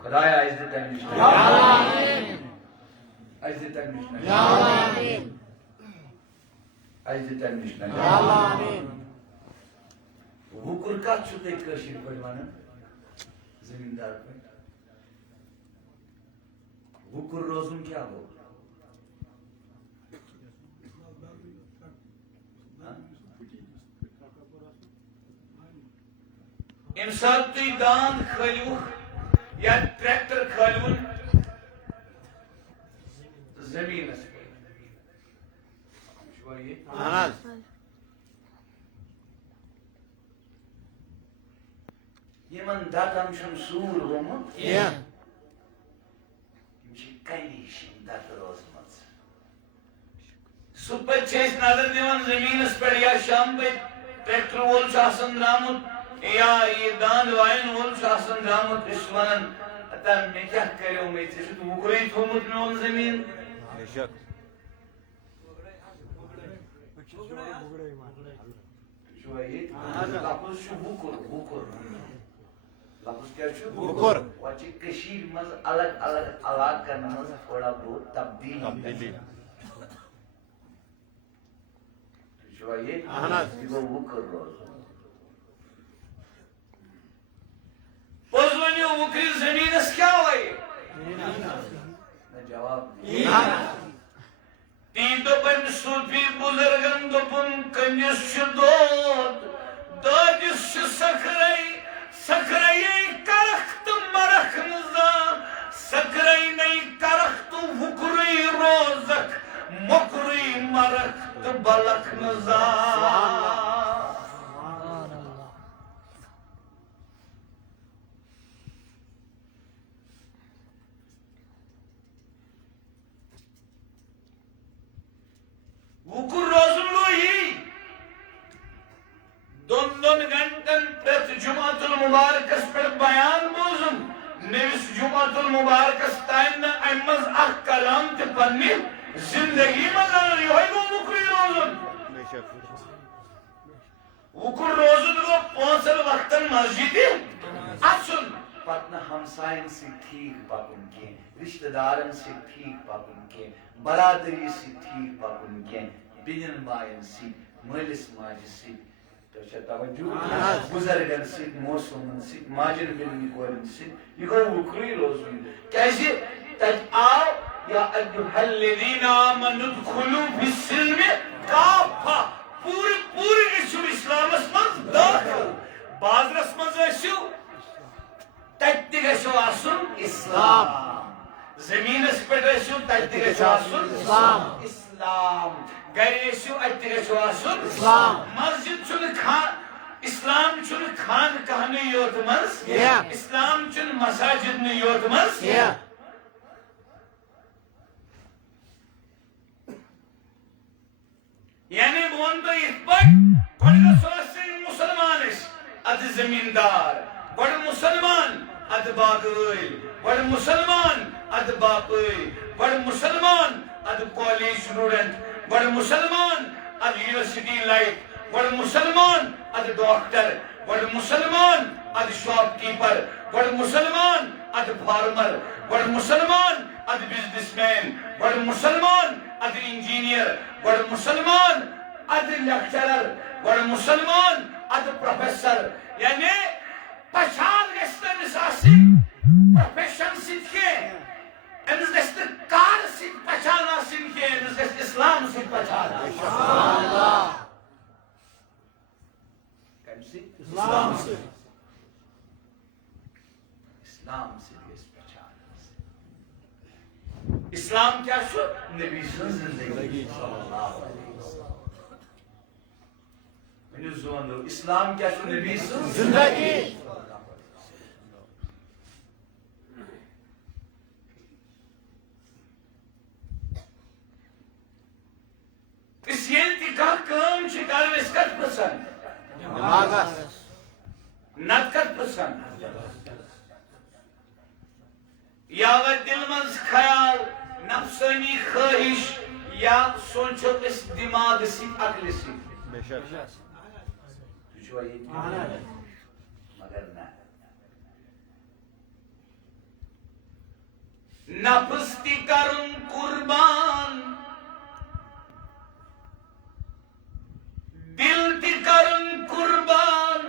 खुदाया इज्जत निश्चय या आमीन इज्जत निश्चय या आमीन इज्जत निश्चय या आमीन वुकुर का छुते कशिर पड़वाना जमींदार पे वुकुर रोजुन क्या हो इंसान तुई दान खलू या ट्रैक्टर खलून जमीन यमन दतम छुन सूर होमुत कनीशिन दत रोजमत सुपर छेस नजर दिवन जमीनस पर या शाम पे ट्रैक्टर वोल शासन द्रामुत या ये दांद वाइन वोल शासन द्रामुत इस वनन अतः मैं क्या करूं मैं तो मुकरे थोमुत में वोल जमीन बेशक जो है लफ्ज़ शु बुकुर लफ्ज़ क्या शु बुकुर वाची कशीर मज अलग अलग आवाज करना मज थोड़ा बहुत तब्दीली जो है वो बुकुर रोज पोज़वनी मुकरी ज़मीन इस क्या हुई मैं जवाब तीन तो पन सूफी बुजुर्गन तो पुन कन्यस शुद्धोद दादिस सकराई सकराई करख्त मरख नज़ा सकराई नहीं करख्त वुकुरी रोज़क मुकुरी मरख्त बलख नज़ा वुकुर रोज़ुन लोही दोन घंटन प्रत जुमातुल मुबारकस पर बयान बोजुम नेविस जुमातुल मुबारकस टाइम न अहमद अख कलाम ते पन्नी जिंदगी में लड़ योई वो वुकुर रोज़ुन वुकुर रोज़ुन को पहुंचल वक्तन मस्जिद असुन पत्न हमसायन से ठीक पकुन के रिश्तेदारन से ठीक पकुन के बरादरी से ठीक पकुन के बिजन बायन से मलिस माज से तो तवज्जो बुजुर्गन से मौसुमन से माजिर बिन कोरन से ये को वुकुरी रोज़ुन कैसे तज आओ या अय्युहल्लज़ीना आमनु दुखुलू फिस्सिल्मि काफा पूरे इस्लामस मज दाखिल बाज़रस मज आसियो तत्ति गशो आसुन इस्लाम ज़मीनस पर आसियो तत्ति गशो आसुन इस्लाम घर आसियो अत्ति गशो आसुन इस्लाम मस्जिद चुन खान इस्लाम चुन खान कहने योत मज इस्लाम चुन मसाजिद ने योत मज यानी बोन तो इस पर बड़े मुसलमान अद जमींदार बड़े मुसलमान अद बागोई बड़े मुसलमान अद बापोई बड़े मुसलमान अद कॉलेज स्टूडेंट बड़े मुसलमान अद यूनिवर्सिटी लाइफ बड़े मुसलमान अद डॉक्टर बड़े मुसलमान अद शॉपकीपर बड़े मुसलमान अद फार्मर बड़े मुसलमान अद बिजनेसमैन बड़े मुसलमान अद इंजीनियर बड़े मुसलमान अद लेक्चरर बड़े मुसलमान अद प्रोफेसर यानी पहचान गश्तन मिसासी प्रोफेशन सिद्ध के एमस गश्त कार सिद्ध पहचान सिद्ध के एमस गश्त इस्लाम सिद्ध पहचान अल्लाह कैसे इस्लाम से पहचान इस्लाम क्या शो नबी जिंदगी सल्लल्लाहु अलैहि वसल्लम इस्लाम क्या शो नबी जिंदगी इस यंत्र का काम शिकार में इसका पसंद नतकत पसंद यावत दिल मज ख्याल नफ्सानी ख्वाहिश या सोचो इस दिमाग से अक्ल से मगर नफ्स ती करुन कुर्बान दिल ती करुन कुर्बान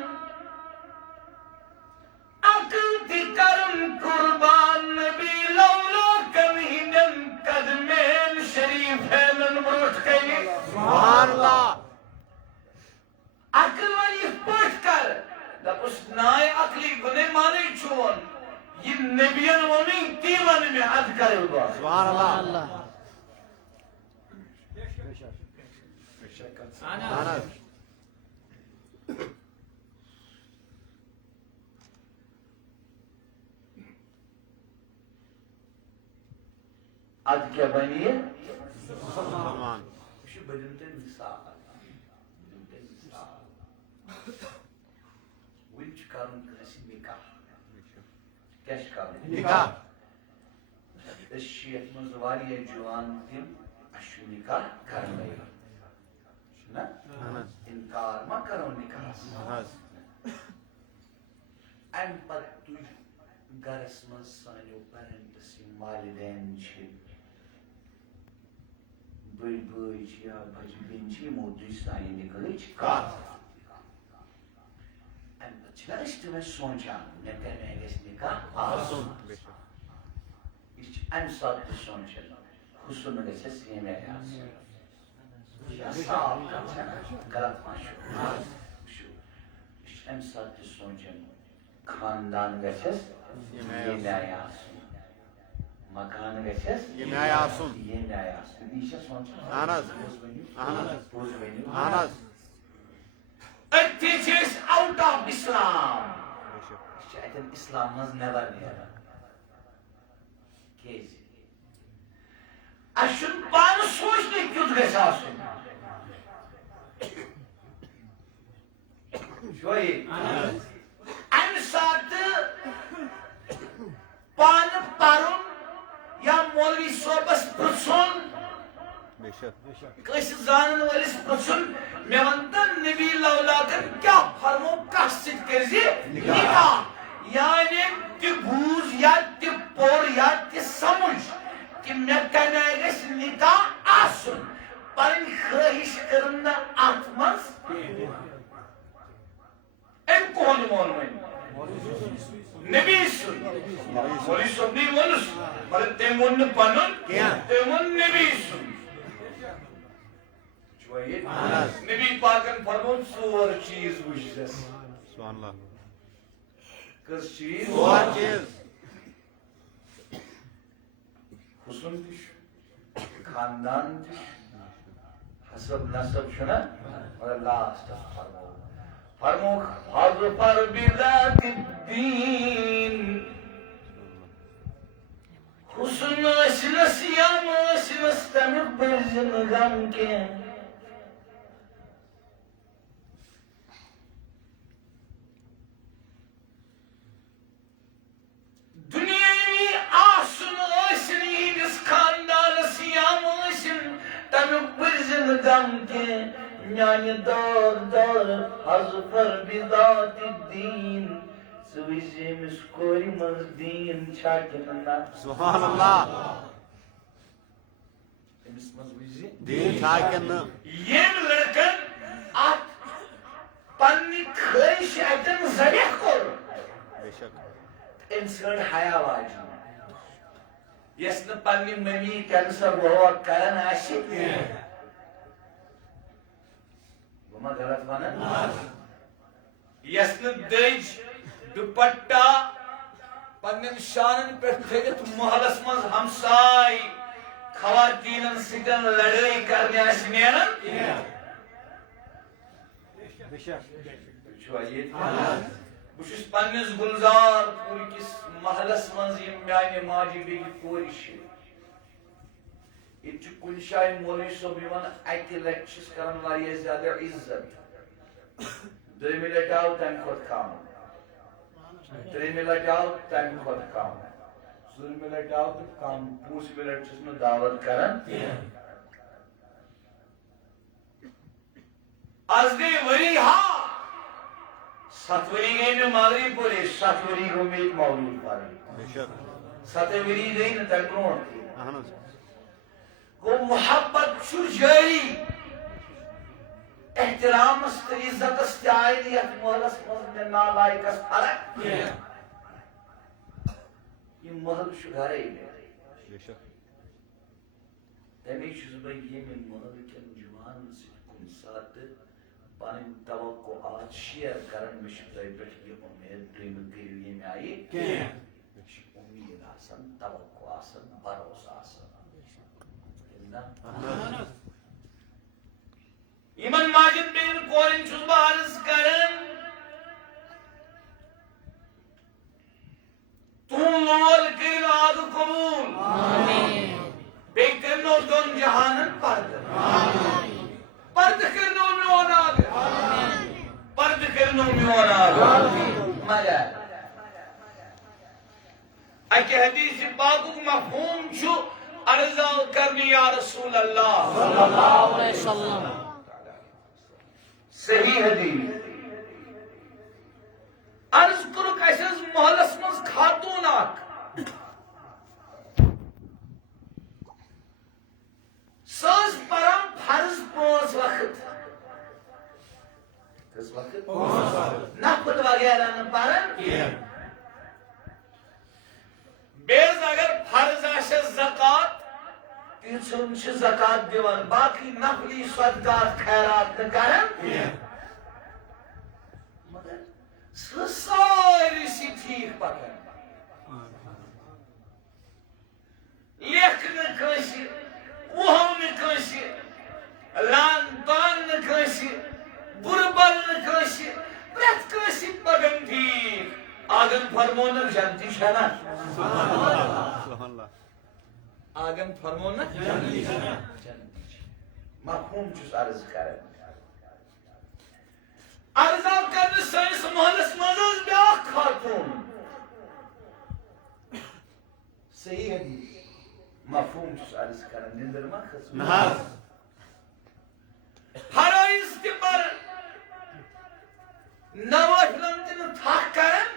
अक्ल ती करुन कुर्बान नबी लौला कमीनन कदमेल शरीफ है नमरूद कई सुभान अल्लाह अक्ल वाली पढ़ कर दपुस नाय अक्ली गुने माने छोन ये नबियन वनी तीवन में हद करे हुआ सुभान अल्लाह Ad क्या बनिए मुसलमान şu bölümde misal. Win çıkarın kırısı nikah. क्या çıkarın? निकाह Şiyetimiz var ya juan tim aşu nikah karmayı. Ne? अहनस İnkar mı karın nikah? अहनस En pattu garasmaz sanyo parentesi validen çi. Bıy ya bacı binci modu sanyo nikahı çıkar. En patçılar işte ve sonca ne demek nikah? Asın. बेशक İşte en saatte sonca. Husunu ses yemeğe yazsın. Ya sağ ol kaçana. Galatman şu. İşte en saatte sonca. Kandan geçes yemeğe yazsın. Makanı geçes yemeğe yazsın. Yemeğe yazsın. İşte sonca. अहनस अहनस अहनस It teaches out of Islam. बेशक Zaten İslam'ımız ne var ne yarar? Kez. Aşın bana sonuçta kötü esasın. Şöyle. Aynı saatte bana parun ya molvi sohbet tutsun. बेशक Kışı zanın valis tutsun. Mevandan nebi lavladın kya farmo kastit kerzi nikah. Yani ki buz ya ki por ya ki samuj. Ki mekaneges nikah asın. Bana kıhiş kırında atmaz. En kohonum olmayın. Nebisun. Polisun değil olursun. Bana temunnu panun. Temun nebisun. Şöyle. Nebi Pak'ın farmon suvar çiz vücdes. सुभान अल्लाह Kız çiz. सुभान चीज Husun düş. Kandan düş. Hasab nasab şuna. Allah estağfurullah. Farmuk hazfar bizatit din. Husun aşna siyam aşna stamik bir gam ke. Dünyevi asın aşın yediz kandan siyam aşın tamik bir gam ke. Yani dar hazfar bizatit din. Sıvıcımız koymaz din çakınına. सुभान अल्लाह Temizmez bizi. दीन साकिन Yem lırkın at panni kıyış edin zayıf kor. बेशक İnsan haya vacı. Yasını panni memi kanser boğa karan aşık. Buma galat bana. Yasını dej dupatta pannin şanın perteyet muhalasmaz hamsay. Khawatin'in sidan लड़ाई करने आसनेन Bu şus panniz gulzar puri kis mahallas manz yim yani maji begi koriş İçi kulşay molvi sobivan ayki lectures karan variye ziyade izzet 2 minute आओ time खुद काम 3 minute आओ time खुद काम 4 minute आओ तो काम 5 मिनट जिसमें दावत करन आज गई वरी हा सतवरी गई ने मागरी पूरे सतवरी को में मौजूद पर बेशक सतवरी गई ने तकरों अहनस को मोहब्बत छु जारी एहतराम इज्जत इस्ताइलियत मोहलस में नालायक फरक ये महल शुगारे बेशक तभी शुज़बई ये में महल के जुबान से कुन साथ पानी तवक्को आज शेयर करन में शुज़बई बैठ ये उम्मीद ड्रीम के लिए में आई उम्मीद आसन तवक्को आसन भरोसा आसन अहनस İman Macid Bey'in korin çuzba arız karın Tun lol kirin adı kabul मफहूम छु अर्जा करनी या रसूल अल्लाह सल्लल्लाहु अलैहि वसल्लम सही हदीस अर्ज करुक अस मोहल्लस मज खातून सज परम फर्ज 5 वक्त नफल वगैरह न परन बेज अगर फर्ज आशे ज़कात तीसुम ज़कात दिवन बाकी नफली सदकात खैरात न करन मगर सारी सी ठीक पकन लेख न कंसी वहम न कंसी लान तान न कंसी बुरबल न कंसी प्रत कंसी पकन ठीक आगन फरमोनक जानती शना आगन फरमोनक मफहूम चुस अर्ज करन अर्जा कर सैस मोहल्लस मज ब्या खातून सही है मफहूम चुस अर्ज करन निंदर मा खस फराइज के पर नवाफिलन दिन थक करन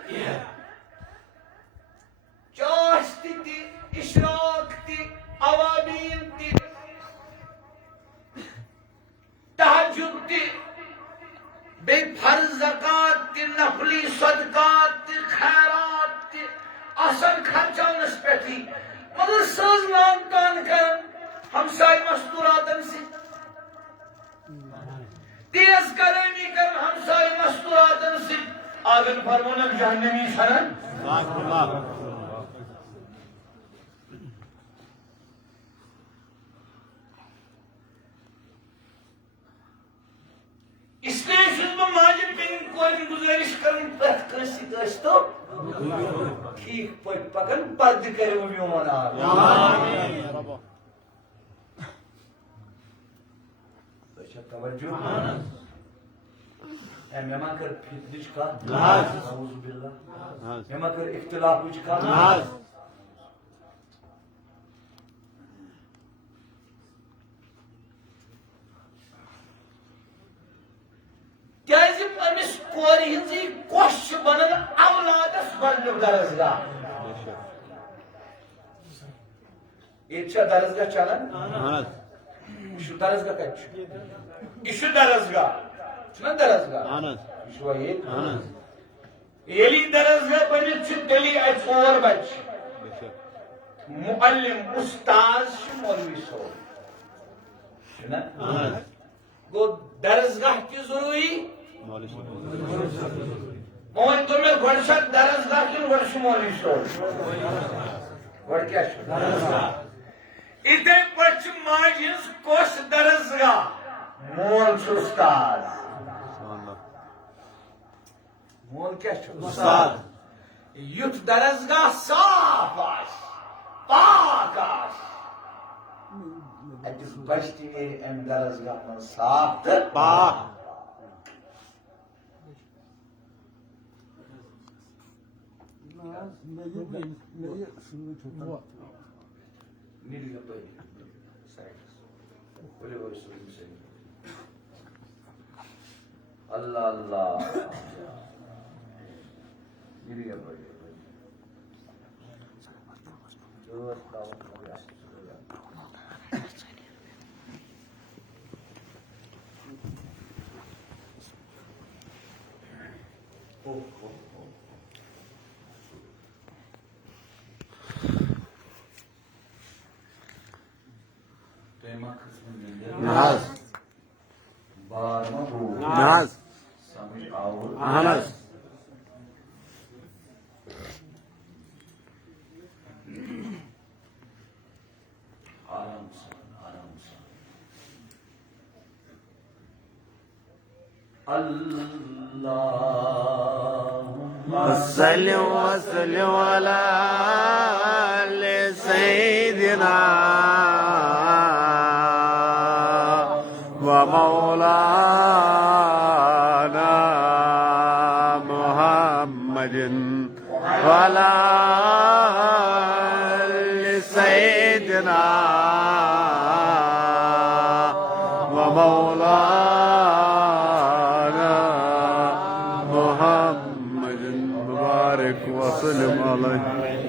चाश ति इशराक ति अवाबीन ति तहज्जुद ति बे फर्ज ज़कात ति नफली सदकात ति खैरात ति असल खर्चानस पेठी मगर सज लान तान करन हमसाय मस्तूरातन से तेज करेनी कर हमसाय मस्तूरातन से आगन फरमोनक जहन्नमी शरण इसलिए माजिद बिन कोई गुजारिश करन प्रत कंसी तो ठीक पकन पर्द करे उम्मीद तवज्जो मेमा कर फितनिश का नाउज़ु बिल्लाह मेमा कर इख्तिलाफ का क्या अमिस कोर हिंदी कोश बनन औलादस बदल दरजगाह ये दरजगाह चलन Şu darazga kaç? İşu darazga. Şuna darazga. İşu ayet. Yeli darazga bani çıkteli ay or baç. Muallim ustaz şu molvi so. Şuna? Go darazgah ki zururi? Moin tume ghodşat darazgah ki ghodşu molvi so. Ghodh kya şu? Darazgah. इतने पच माजिस कोश दरजगा मोल उस्ताद मोल क्या उस्ताद youth दरजगा साफ पाक अजिस बस्ती M दरजगा में साफ पाक Nereye böyle? Böyle böyle sorayım seni. Allah Allah. Nereye böyle? Dur, tamam. Naz. Bağırma bu. Naz. Samir ağır. Naz. Aram san, aram san. Allahümme salli ve sellim ala seyyidina ومولانا محمد وعلى آل ومولانا محمد مبارك وسلم عليه.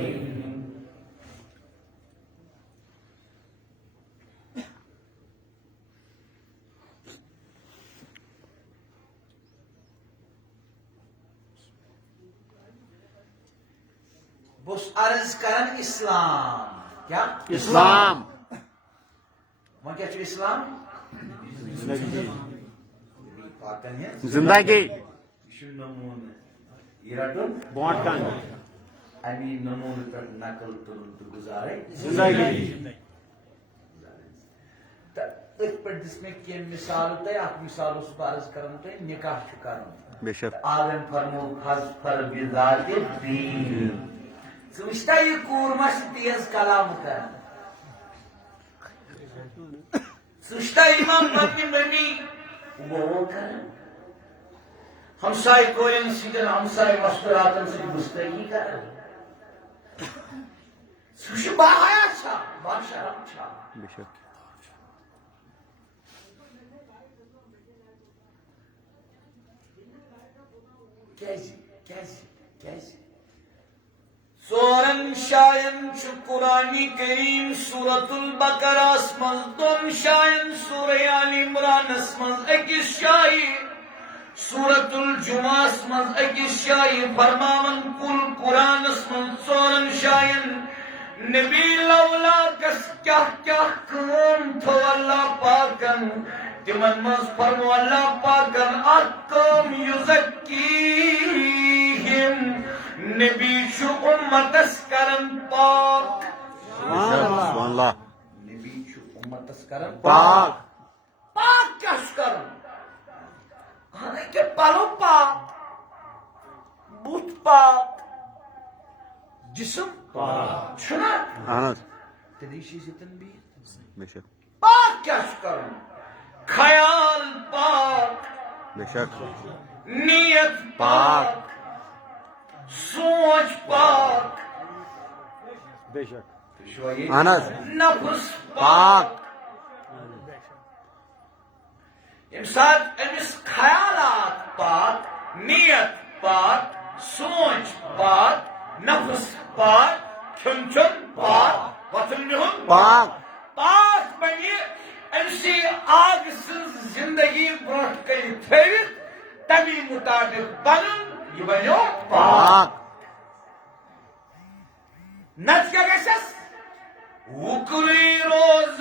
बस अर्ज करन इस्लाम क्या इस्लाम वह क्या चीज इस्लाम पाकन है जिंदगी शु नमून इराटुन बॉन्ड का अमी नमून पर नकल तुल तो गुजारे जिंदगी एक पर जिसमें के मिसाल होता है आप मिसाल उस पर अर्ज करन तो निकाह करन बेशक आलम फरमो फर बिजात दीन सुविष्टा ये कूरमश तेज कलाम कर सुविष्टा इमाम पत्नी मनी वो कर हमसाय कोयन सिगन हमसाय मस्तरातन से गुस्तगी कर सुविष्टा बाया छा बाशरम छा बेशक कैसी सोरन शायन कुरानी करीम सूरतुल बकरा मज दोन शायन सूरह आल इमरान मज अकिस शाही सूरतुल जुमा मज अकिस शाही फरमावन कुल कुरान मज सोरन शायन नबी लौला कस क्या क्या काम थो अल्लाह पाकन तिमन मज फरमो अल्लाह पाकन अकम युज़क्कीहिम नबी शु उम्मतस करन पाक सुभान अल्लाह नबी शु उम्मतस करन पाक पाक क्या करन हाने के पालो पाक बुत पाक जिस्म पाक छुना अनस तदीशी से तनबीह बेशक पाक क्या करन ख्याल पाक बेशक नियत पाक सोच पाक बेशक शोये अनस नफ्स पाक इंसान अमिस ख्यालात पाक नियत पाक सोच पाक नफ्स पाक छुन पाक वतन पाक पाक बनी अमसी आग जिंदगी ब्रोट कई थेवित तभी मुताबिक बनन ये बनो पाक नच क्या गसस वुकरी रोज